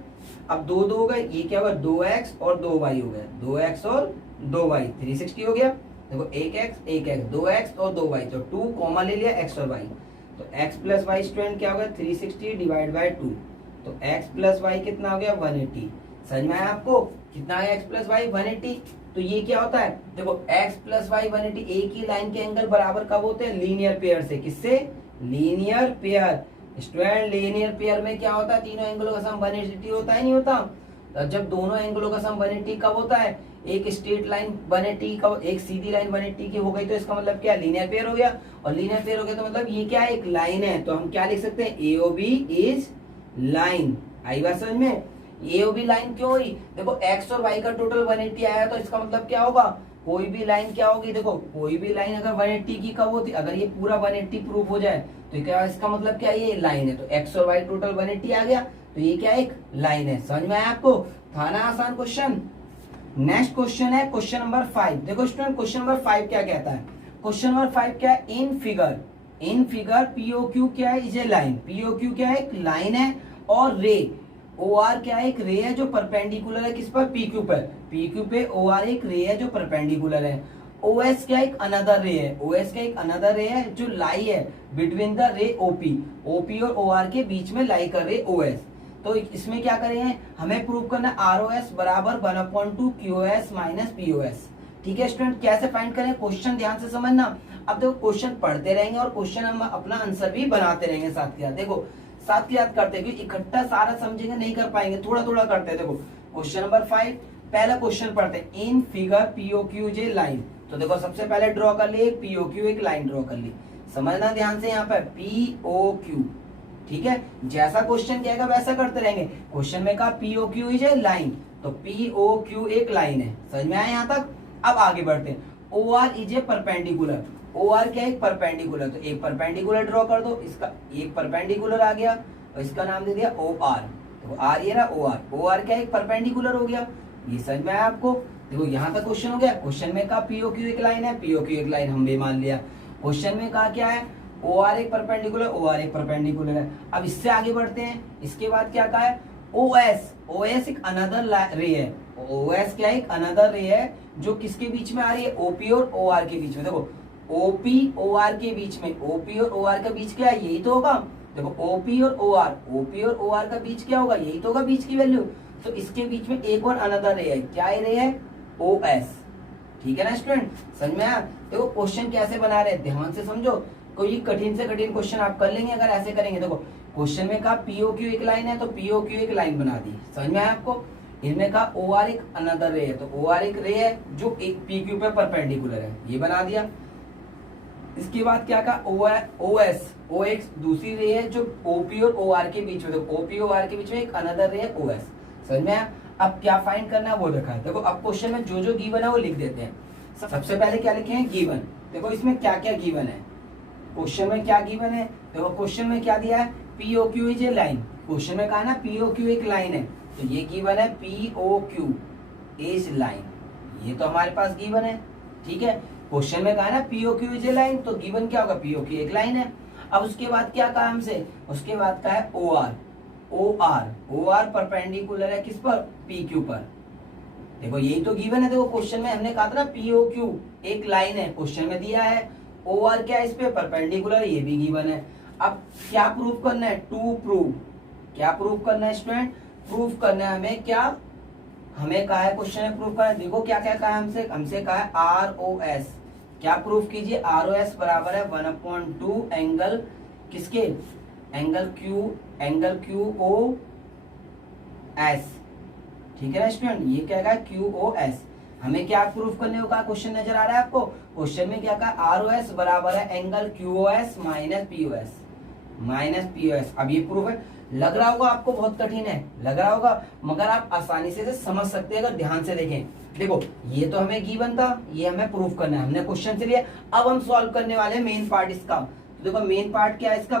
अब दो दो हो गए, ये क्या होगा 2x और 2y हो गया, 2x और 2y 360 हो गया। देखो 1x 1x 2x और 2y, तो 2 कॉमा ले लिया x और y, तो x प्लस वाई स्टूडेंट क्या होगा 360 डिवाइड बाय 2, तो x प्लस वाई कितना हो गया 180। समझ में आया आपको, कितना है x प्लस वाई 180। तो ये क्या होता है, देखो x प्लस वाई 180 एक ही लाइन के एंगल बराबर कब होते हैं, लीनियर पेयर से। किससे, linear pair student. Linear pair में क्या होता है, तीनों एंगलों का सम 180 होता है नहीं होता। तो जब दोनों एंगलों का सम 180 कब होता है, एक स्ट्रेट लाइन 180 का, एक सीधी लाइन 180 की हो गई, तो इसका मतलब क्या लीनियर पेयर हो गया। और लीनियर पेयर हो गया तो मतलब ये क्या है एक लाइन है। तो हम क्या लिख सकते हैं, AOB इज लाइन। आई बात समझ में, AOB लाइन क्यों हुई, देखो x और y का टोटल 180 आया, तो इसका मतलब क्या होगा, कोई भी लाइन क्या होगी, देखो कोई भी लाइन अगर 180 की कब होती, अगर ये पूरा 180 प्रूफ हो जाए तो क्या इसका मतलब क्या ये लाइन है। तो x और y टोटल 180 आ गया, तो ये क्या एक लाइन है। समझ में आया आपको, था ना आसान क्वेश्चन। नेक्स्ट क्वेश्चन है क्वेश्चन नंबर 5। देखो स्टूडेंट क्वेश्चन नंबर 5 क्या कहता है, क्वेश्चन नंबर 5 क्या है, इन फिगर POQ क्या है, इज ए लाइन। POQ क्या है, एक लाइन है, और रे OR क्या है, एक रे है जो परपेंडिकुलर है किस पर, PQ पर। PQ पे OR एक रे है जो परपेंडिकुलर है। OS क्या एक अनदर रे है, OS क्या एक अनदर रे है जो लाई है बिटवीन द रे OP और OR के बीच में लाई कर रहे OS। तो इसमें क्या करेंगे, हमें प्रूव करना ROS बराबर 1/2 QoS माइनस POS। ठीक है स्टूडेंट, कैसे फाइंड करें, क्वेश्चन ध्यान से समझना। अब देखो क्वेश्चन पढ़ते रहेंगे और क्वेश्चन हम अपना आंसर भी बनाते रहेंगे साथ के साथ। देखो साथ के साथ करते हैं, क्योंकि इकट्ठा सारा समझेंगे नहीं कर पाएंगे, थोड़ा थोड़ा करते हैं। देखो क्वेश्चन नंबर 5, पहला क्वेश्चन पढ़ते हैं, in figure POQ J line. तो देखो सबसे पहले ड्रॉ कर ली एक POQ, एक लाइन ड्रॉ कर ली। समझना ध्यान से यहाँ पर POQ, ठीक है। जैसा क्वेश्चन कहेगा वैसा करते रहेंगे। क्वेश्चन में कहा POQ इज ए लाइन, तो POQ एक लाइन है। समझ में आया यहाँ तक? अब आगे बढ़ते हैं। OR is a perpendicular. OR क्या है? एक परपेंडिकुलर। तो एक परपेंडिकुलर ड्रॉ कर दो, इसका एक परपेंडिकुलर आ गया और इसका नाम दे दिया OR। तो R ये रहा OR। OR क्या है? एक परपेंडिकुलर हो गया। ये समझ में आया आपको? देखो यहाँ तक क्वेश्चन हो गया। क्वेश्चन में कहा POQ एक लाइन है, POQ एक लाइन हम भी मान लिया। क्वेश्चन में कहा क्या है? OR एक परपेंडिकुलर, OR एक परपेंडिकुलर है। अब इससे आगे बढ़ते हैं। इसके बाद क्या कहा है? OS एक अनदर रे है। OS क्या है? एक अनदर रे है जो किसके बीच में आ रही है? OP और OR के बीच में। देखो OP OR के बीच में, OP और OR का बीच क्या है? यही तो होगा। देखो OP और OR का बीच क्या होगा? यही तो होगा बीच की वैल्यू। तो इसके बीच में एक और अनदर रे है। क्या रे है? OS। ठीक है ना स्टूडेंट? समझ में आया? देखो क्वेश्चन कैसे बना रहे हैं, ध्यान से समझो। कोई कठिन से कठिन क्वेश्चन आप कर लेंगे अगर ऐसे करेंगे। देखो क्वेश्चन में कहा POQ एक लाइन है, तो POQ एक लाइन बना दी। समझ में आया आपको? इनमें कहा OR एक अनदर रे है, तो OR एक रे है जो एक PQ पे परपेंडिकुलर है, ये बना दिया। इसके बाद क्या कहा? OS दूसरी रे है जो OP और OR के बीच में। तो OP और OR के बीच में एक अनदर रे है OS। समझ में आया? अब क्या फाइंड करना है वो देखा है। देखो अब क्वेश्चन में जो जो गिवन है वो लिख देते हैं। सबसे पहले क्या लिखे हैं? गिवन। देखो इसमें क्या क्या गिवन है, क्वेश्चन में क्या गिवन है। देखो क्वेश्चन में क्या दिया है? POQ is a line. Question में कहा ना POQ एक लाइन है, तो ये गिवन है POQ इज लाइन। ये तो हमारे पास गिवन है। ठीक है, क्वेश्चन में कहा ना POQ इज ए लाइन, तो गिवन क्या होगा? POQ एक लाइन है। अब उसके बाद क्या कहा हमसे? उसके बाद कहा है OR परपेंडिकुलर है किस पर? PQ पर। देखो यही तो गिवन है। देखो क्वेश्चन में हमने कहा था ना POQ एक लाइन है, क्वेश्चन में दिया है। OR क्या है? इस पे परपेंडिकुलर, ये भी गिवन है। अब क्या प्रूफ करना है? To prove. क्या प्रूफ करना है स्टूडेंट? प्रूफ करना है हमें क्या? हमें कहा है क्वेश्चन में प्रूफ करना है। देखो क्या क्या कहा है हमसे कहा है ROS। क्या प्रूफ कीजिए? ROS बराबर है 1/2 एंगल किसके? Angle QOS। ठीक है ना स्टूडेंट? ये क्या कहा? QOS। हमें क्या प्रूफ करने को कहा? क्वेश्चन नजर आ रहा है आपको? क्वेश्चन में क्या कहा? ROS बराबर है एंगल QOS माइनस POS। अब ये प्रूफ है। लग रहा होगा आपको बहुत कठिन है, लग रहा होगा, मगर आप आसानी से समझ सकते हैं अगर ध्यान से देखें। देखो ये तो हमें गिवन था, ये हमें प्रूफ करना है, हमने क्वेश्चन से लिया। अब हम सॉल्व करने वाले हैं मेन पार्ट इसका। तो देखो मेन पार्ट क्या है इसका?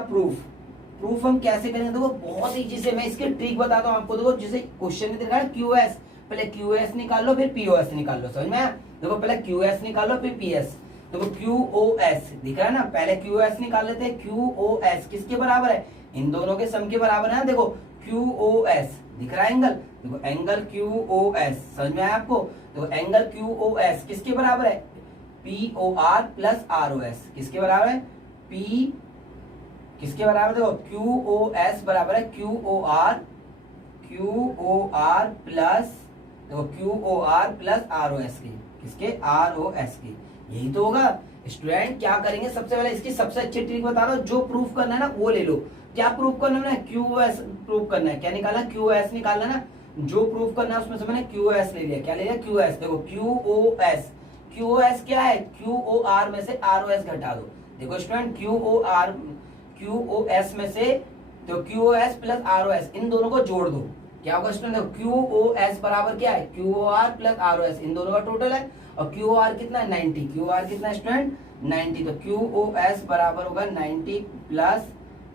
प्रूफ हम कैसे करेंगे? देखो बहुत ईजी से मैं इसकी ट्रिक बताता हूँ आपको। देखो जैसे क्वेश्चन में दिखा है QS, पहले QS निकाल लो फिर POS निकाल लो। समझ में आया? देखो पहले QS निकालो फिर PS। देखो QOS दिख रहा है ना, पहले QS निकाल लेते हैं। QOS किसके बराबर है? इन दोनों के सम के बराबर है ना। देखो QOS दिख रहा है एंगल, देखो एंगल QOS। समझ में आया आपको? देखो एंगल QOS किसके बराबर है? POR plus ROS। किसके बराबर है? किसके बराबर? देखो QOS बराबर है QOR प्लस, देखो QOR प्लस ROS की। किसके? ROS की। यही तो होगा स्टूडेंट। क्या करेंगे? सबसे पहले इसकी सबसे अच्छी ट्रिक बता रहा हूं, जो प्रूफ करना है ना वो ले लो। क्या प्रूफ करना है? QOS प्रूफ करना है। क्या निकालना? QOS निकालना ना। जो प्रूफ करना है उसमें से मैंने QOS ले लिया। क्या ले लिया? QOS। देखो QOS क्या है? QOR में से ROS घटा दो। देखो स्टूडेंट QOS में से, तो QOS प्लस ROS इन दोनों को जोड़ दो। क्या होगा स्टूडेंट? QOS बराबर क्या है? QOR प्लस ROS इन दोनों का टोटल है। और QOR कितना है? 90। QOR कितना है स्टूडेंट? 90। तो QOS बराबर होगा 90 प्लस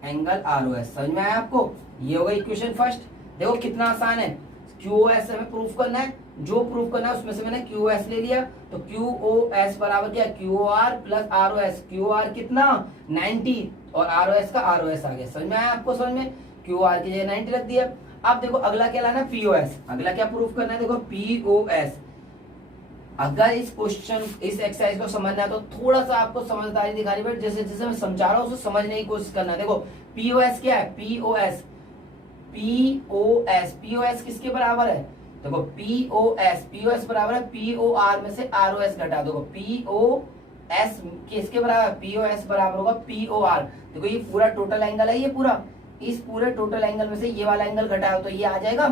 एंगल ROS। समझ में आया आपको? ये होगा इक्वेशन फर्स्ट। देखो कितना आसान है। QOS हमें प्रूफ करना है, जो प्रूफ करना है उसमें से मैंने QOS ले लिया। तो QOS बराबर क्या? QOR plus ROS। QOR कितना? 90 और ROS का ROS आ गया। समझ में आया आपको? समझ में? QOR की जगह 90 रख दिया। अब देखो अगला क्या लाना है? POS। अगला क्या प्रूफ करना है? देखो POS। अगर इस क्वेश्चन इस एक्सरसाइज को समझना है तो थोड़ा सा आपको समझदारी दिखानी पड़े। जैसे जैसे मैं समझा रहा हूँ उसको समझने की कोशिश करना है। देखो POS क्या है? POS किसके बराबर है? देखो POS बराबर है POR में से ROS घटा दो। POS किसके बराबर? POS बराबर होगा POR। देखो ये पूरा टोटल एंगल है, ये पूरा, इस पूरे टोटल एंगल में से ये वाला एंगल घटाओ तो ये आ जाएगा।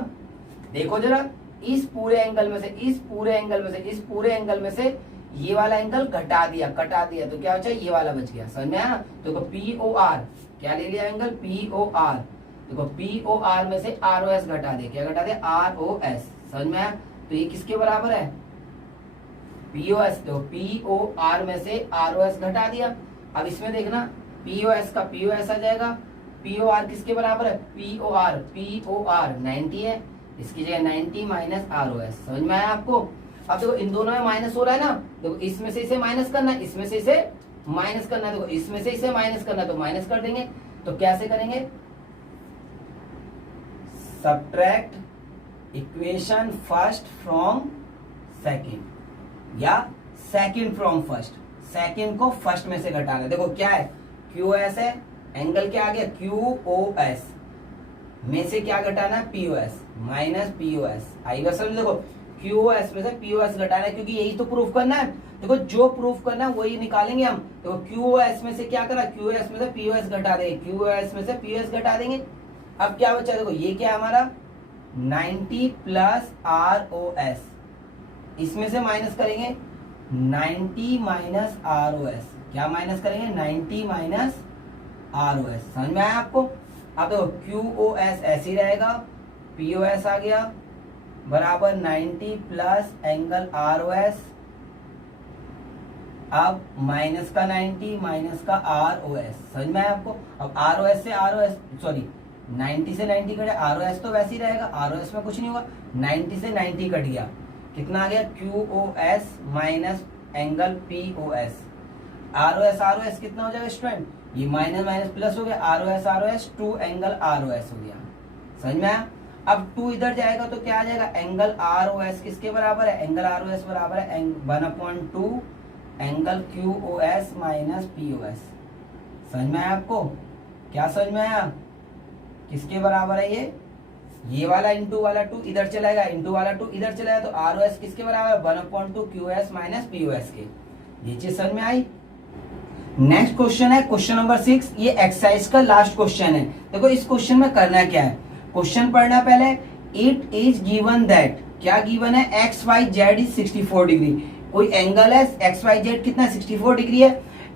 देखो जरा, इस पूरे एंगल में से, इस पूरे एंगल में से, इस पूरे एंगल में से ये वाला एंगल कटा दिया तो क्या बचा? ये वाला बच गया। समझ में आया ना? देखो POR क्या ले लिया एंगल? POR। देखो POR में से ROS घटा दे। क्या घटा दे? ROS। समझ में आया? तो ये किसके बराबर है? POS। तो POR में से ROS घटा दिया। अब इसमें देखना POS का POS आ जाएगा। POR किसके बराबर है? POR 90 है, इसकी जगह 90 माइनस ROS। समझ में आया आपको? अब देखो इन दोनों में माइनस हो रहा है ना, देखो इसमें से इसे माइनस करना है, इसमें से इसे माइनस करना है, देखो इसमें से इसे माइनस करना है तो माइनस कर देंगे। तो कैसे करेंगे? Subtract equation first from second या सेकंड फ्रॉम फर्स्ट। सेकंड को फर्स्ट में से घटाना। देखो क्या है? QoS है, एंगल क्या आ गया? QoS में से क्या घटाना है? POS minus POS। आएगा समझ? देखो QoS में से POS घटाना है क्योंकि यही तो प्रूफ करना है। देखो जो प्रूफ करना है वही निकालेंगे हम। देखो QoS में से क्या करा? QoS में से POS घटा देंगे, QoS में से POS घटा देंगे। अब क्या बचा? देखो ये क्या है हमारा? 90 प्लस ROS, इसमें से माइनस करेंगे 90 माइनस ROS। क्या माइनस करेंगे? 90 माइनस ROS। समझ में आया आपको? अब देखो QoS ऐसे ही रहेगा, POS आ गया बराबर 90 प्लस एंगल ROS, अब माइनस का 90 माइनस का ROS। समझ में आया आपको? अब ROS से ROS, सॉरी 90 से 90 कटे, ROS तो वैसे ही रहेगा, ROS में कुछ नहीं होगा। 90 से 90 कट गया, कितना आ गया? QoS minus angle POS। ROS कितना हो जाएगा स्टूडेंट? ये माइनस माइनस प्लस हो गया, ROS 2 एंगल ROS हो गया। समझ में आया? अब 2 इधर जाएगा तो क्या आ जाएगा? एंगल ROS किसके बराबर है? एंगल ROS बराबर है 1/2 एंगल QoS माइनस POS। समझ में आया आपको? क्या समझ में आया? किसके बराबर है ये वाला इंटू वाला 2 इधर चलाएगा, इंटू वाला 2 इधर चलाएगा, तो ROS किसके बराबर है? 1/2 QoS माइनस POS के। ये चीज समझ में आई? नेक्स्ट क्वेश्चन है क्वेश्चन नंबर 6। ये एक्सरसाइज का लास्ट क्वेश्चन है। देखो इस क्वेश्चन में करना क्या है? क्वेश्चन पढ़ना पहले। इट इज गिवन दैट, क्या गिवन है? XYZ is 64 degree. कोई एंगल है XYZ कितना? 64 डिग्री है।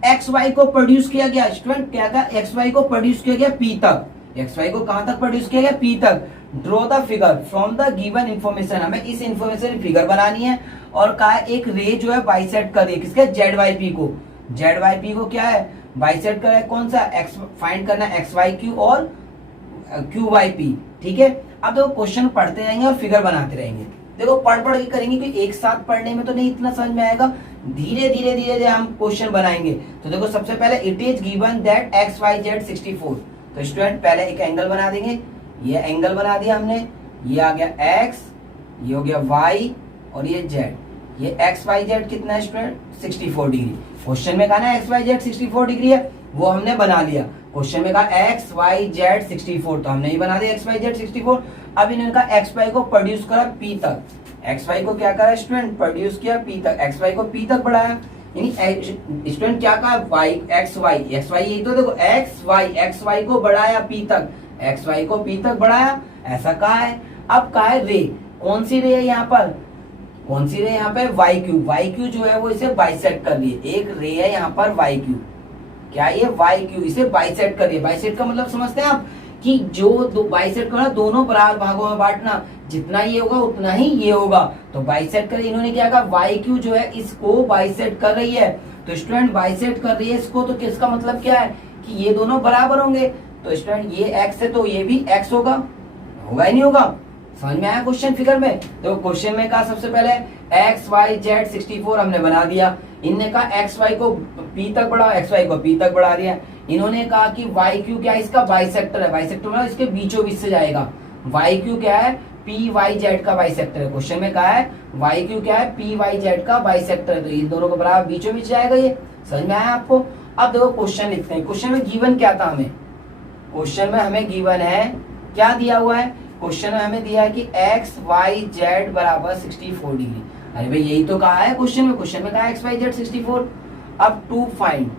XY को प्रोड्यूस किया गया स्टूडेंट, क्या था? XY को प्रोड्यूस किया गया P तक। XY को कहां तक प्रोड्यूस किया गया? P तक। Draw the figure from the given information. हमें इस इंफॉर्मेशन फिगर बनानी है और कहा एक रे जो है बाइसेक्ट कर रही है किसके? ZYP को। ZYP को क्या है? बाइसेक्ट कर रहा है। कौन सा? X फाइंड करना है XYQ और QYP। ठीक है, अब देखो क्वेश्चन पढ़ते रहेंगे और फिगर बनाते रहेंगे। देखो पढ़ के करेंगे कि एक साथ पढ़ने में तो नहीं इतना समझ में आएगा, धीरे धीरे हम क्वेश्चन बनाएंगे। तो देखो सबसे पहले it is given that XYZ 64। तो स्टूडेंट पहले एक एंगल बना देंगे। ये एंगल बना दिया हमने, ये आ गया X, ये हो गया Y और ये Z। ये XYZ कितना है स्टूडेंट? 64 डिग्री। क्वेश्चन में कहा ना XYZ 64 डिग्री है, वो हमने बना लिया। क्वेश्चन में कहा XYZ 64, तो हमने ही बना दिया XYZ 64। अब इन्होंने कहा XY को प्रोड्यूस करा P तक। XY को क्या करा स्टूडेंट? प्रोड्यूस किया P तक। XY को P तक बढ़ाया, यानी स्टूडेंट क्या कहा? XY यही तो देखो XY को बढ़ाया P तक, XY को P तक बढ़ाया, ऐसा कहा है। अब कहा है रे, कौन सी रे है यहाँ पर? कौन सी रे यहाँ पे? YQ जो है वो इसे बाइसेक्ट कर रही है। एक रे है यहाँ पर YQ, क्या ये? YQ इसे बाइसेक्ट कर रही है। बाइसेक्ट का मतलब समझते हैं आप कि जो दो बाइसेक्ट करना, दोनों बराबर भागों में बांटना, जितना ये होगा उतना ही ये होगा। तो बाइसेक्ट कर, इन्होंने क्या कहा? YQ जो है इसको बाइसेक्ट कर रही है। तो स्टूडेंट बाइसेक्ट कर रही है इसको, तो किसका मतलब क्या है? कि ये दोनों बराबर होंगे। तो स्टूडेंट ये X है तो ये भी X होगा ही नहीं होगा? समझ में आया क्वेश्चन फिगर में? तो क्वेश्चन में कहा सबसे पहले XYZ 64 हमने बना दिया। इनने कहा XY को P तक बढ़ाओ, XY को P तक बढ़ा दिया। इन्होंने कहा कि YQ क्या है? इसका बाइसेक्टर है। बाइसेक्टर मतलब इसके बीचों बीच से जाएगा। YQ क्या है? PYZ का बाइसेक्टर है। क्वेश्चन में कहा है YQ क्या है? PYZ का बाइसेक्टर है। तो इन दोनों को बराबर बीचों बीच जाएगा ये। समझ में आया आपको? अब देखो क्वेश्चन लिखते हैं। क्वेश्चन में गिवन क्या था हमें? क्वेश्चन में हमें गिवन है, क्या दिया हुआ है? क्वेश्चन में हमें दिया है कि XYZ बराबर 64 डिग्री। अरे भाई यही तो कहा है क्वेश्चन में। क्वेश्चन में कहा है XYZ 64। अब टू फाइंड,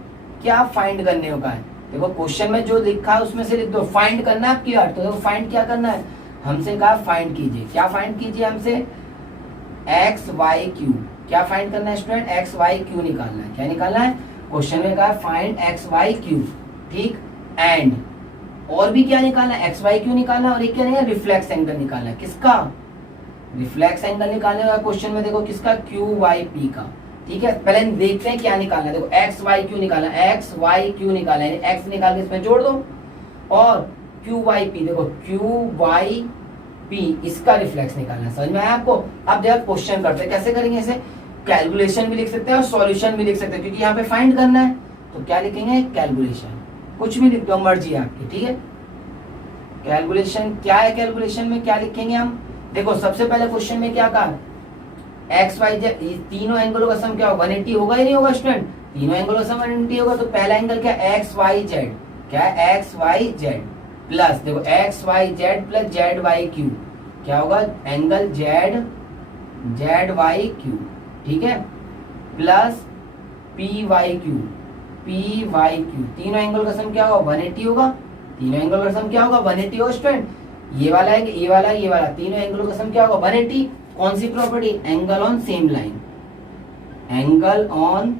क्या फाइंड करने को कहा है? देखो क्वेश्चन में जो लिखा है उसमें से लिख दो। फाइंड करना है आपकी बात। तो देखो फाइंड क्या करना है? हमसे कहा फाइंड कीजिए। क्या फाइंड कीजिए हमसे? XYQ। क्या फाइंड करना है स्टूडेंट? XYQ निकालना है। क्या निकालना है? क्वेश्चन में कहा फाइंड XYQ, ठीक। एंड और भी क्या निकालना है? XYQ निकालना है और एक क्या निकालना है? रिफ्लेक्स एंगल निकालना है। किसका? रिफ्लेक्स एंगल निकालने का क्वेश्चन में देखो किसका, क्यू वाई पी का। ठीक है, पहले हम देखते हैं क्या निकालना है। देखो एक्स वाई क्यू निकालना, एक्स वाई क्यू निकालना है, एक्स निकाल के इसमें जोड़ दो, और क्यू वाई पी, देखो क्यू वाई पी इसका रिफ्लेक्स निकालना है। समझ में आया आपको? अब जब क्वेश्चन करते हैं कैसे करेंगे, इसे कैलकुलेशन भी लिख सकते हैं और सॉल्यूशन भी लिख सकते हैं, क्योंकि यहाँ पे फाइंड करना है। तो क्या लिखेंगे, कैलकुलेशन, कुछ भी लिख दो, मर्जी आपकी। ठीक है, कैलकुलेशन क्या है, कैलकुलेशन में क्या लिखेंगे हम। देखो सबसे पहले क्वेश्चन में क्या कहा, एक्स वाई जेड, तीनों एंगलों का सम क्या होगा, 180 होगा ही नहीं होगा स्टूडेंट, तीनों एंगलों का सम 180 होगा। तो पहला एंगल क्या, एक्स वाई जेड, क्या है एक्स वाई जेड प्लस, देखो X Y Z plus Z Y Q, क्या होगा angle Z Z Y Q. ठीक है, plus P Y Q, P Y Q, तीनों एंगल का सम क्या होगा 180 होगा, तीनों एंगल का सम क्या होगा 180 होगा स्टूडेंट। ये वाला है, ये वाला, ये वाला, तीनों एंगलों का सम क्या होगा 180। कौन सी property, angle on same line, angle on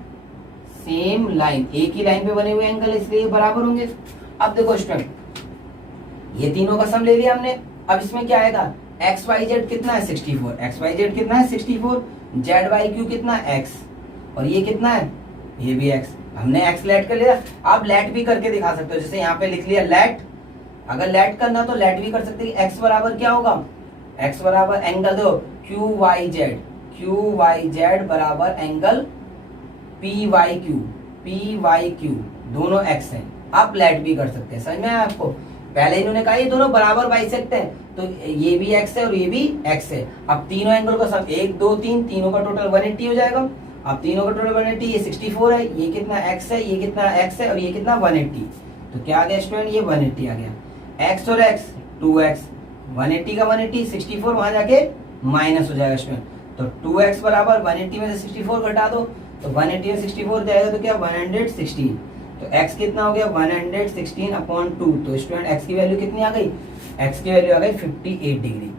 same line, एक ही लाइन पे बने हुए एंगल इसलिए बराबर होंगे। अब देखो स्टूडेंट, ये तीनों का सम ले लिया हमने। अब इसमें क्या आएगा, एक्स वाई जेड कितना है 64, एक्स वाई जेड कितना है 64, जेड वाई क्यू कितना है एक्स, और ये कितना है, ये भी एक्स। हमने एक्स लेट कर लिया। आप लेट भी करके दिखा सकते हो, जैसे यहाँ पे लिख लिया लेट, अगर लेट करना तो लेट भी कर सकते हैं। एक्स बराबर क्या होगा, एक्स बराबर एंगल दो Q Y Z, Q Y Z बराबर angle P Y Q, P Y Q, दोनों एक्स हैं। आप लेट भी कर सकते हैं, समझ में आया आपको। पहले इन्होंने कहा ये दोनों बराबर बाइसेक्ट है, तो ये भी एक्स है और ये भी एक्स है। अब तीनों एंगल का सम 1 2 3, तीनों का टोटल 180 हो जाएगा। अब तीनों का टोटल 180, ये 64 है, ये कितना एक्स है, ये कितना एक्स है, और ये कितना 180। तो क्या आ गया स्टूडेंट, ये 180 आ गया। एक्स और एक्स 2x, 180 का 180, 64 वहां जाके माइनस हो जाएगा स्टूडेंट। तो 2x बराबर 180 में से 64 घटा दो, तो 180 में 64 जाएगा तो क्या 116। तो x कितना हो गया 116/2। तो स्टूडेंट x की वैल्यू कितनी आ गई, x की वैल्यू आ गई 58 डिग्री।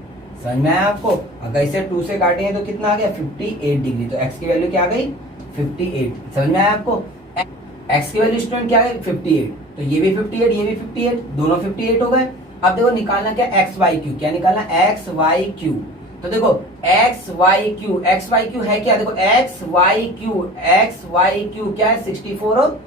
समझ में आया आपको? अगर इसे 2 से काटेंगे तो कितना आ गया 58 डिग्री। तो x की वैल्यू क्या आ गई 58। समझ में आया आपको? x की वैल्यू स्टूडेंट क्या है 58। तो ये भी 58, ये भी 58, दोनों 58 हो गए। अब देखो निकालना क्या, एक्स वाई क्यू, क्या निकालना एक्स वाई क्यू। तो देखो X Y Q, X Y Q है क्या, देखो X Y Q, X Y Q क्या है 64, और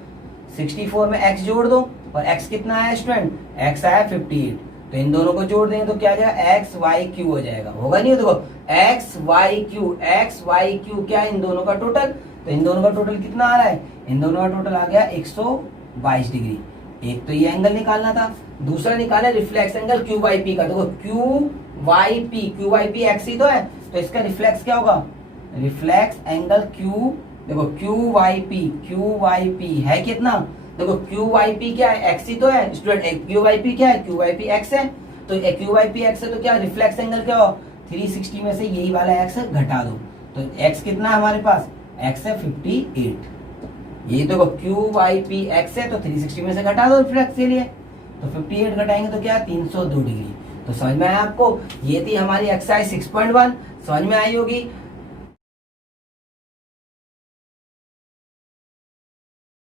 64 में x जोड़ दो, और x कितना आया स्टूडेंट, x आया 58। तो इन दोनों को जोड़ देंगे तो क्या आ जाएगा एक्स वाई क्यू हो जाएगा, होगा नहीं। देखो X Y Q, X Y Q क्या है इन दोनों का टोटल, तो इन दोनों का टोटल कितना आ रहा है, इन दोनों का टोटल आ गया 122 डिग्री। एक तो ये एंगल निकालना था, दूसरा निकाला reflex angle Q Y P का। देखो क्यू वाई पी एक्स ही तो है, तो इसका रिफ्लेक्स क्या होगा, रिफ्लेक्स एंगल क्यू, देखो क्यू वाई पी है कितना, देखो क्यू वाई पी क्या है एक्स ही तो है स्टूडेंट, क्यू वाई पी क्या है, क्यू वाई पी एक्स है। तो क्यू वाई पी एक्स है तो क्या रिफ्लेक्स एंगल क्या हो 360 में से यही वाला एक्स घटा दो, तो एक्स कितना है हमारे पास, एक्स है 58। ये तो क्यू वाई पी एक्स है, तो 360 में से घटा दो रिफ्लेक्स के लिए, तो 58 घटाएंगे तो क्या 302 डिग्री। तो समझ में आया आपको? ये थी हमारी एक्सरसाइज 6.1, समझ में आई होगी।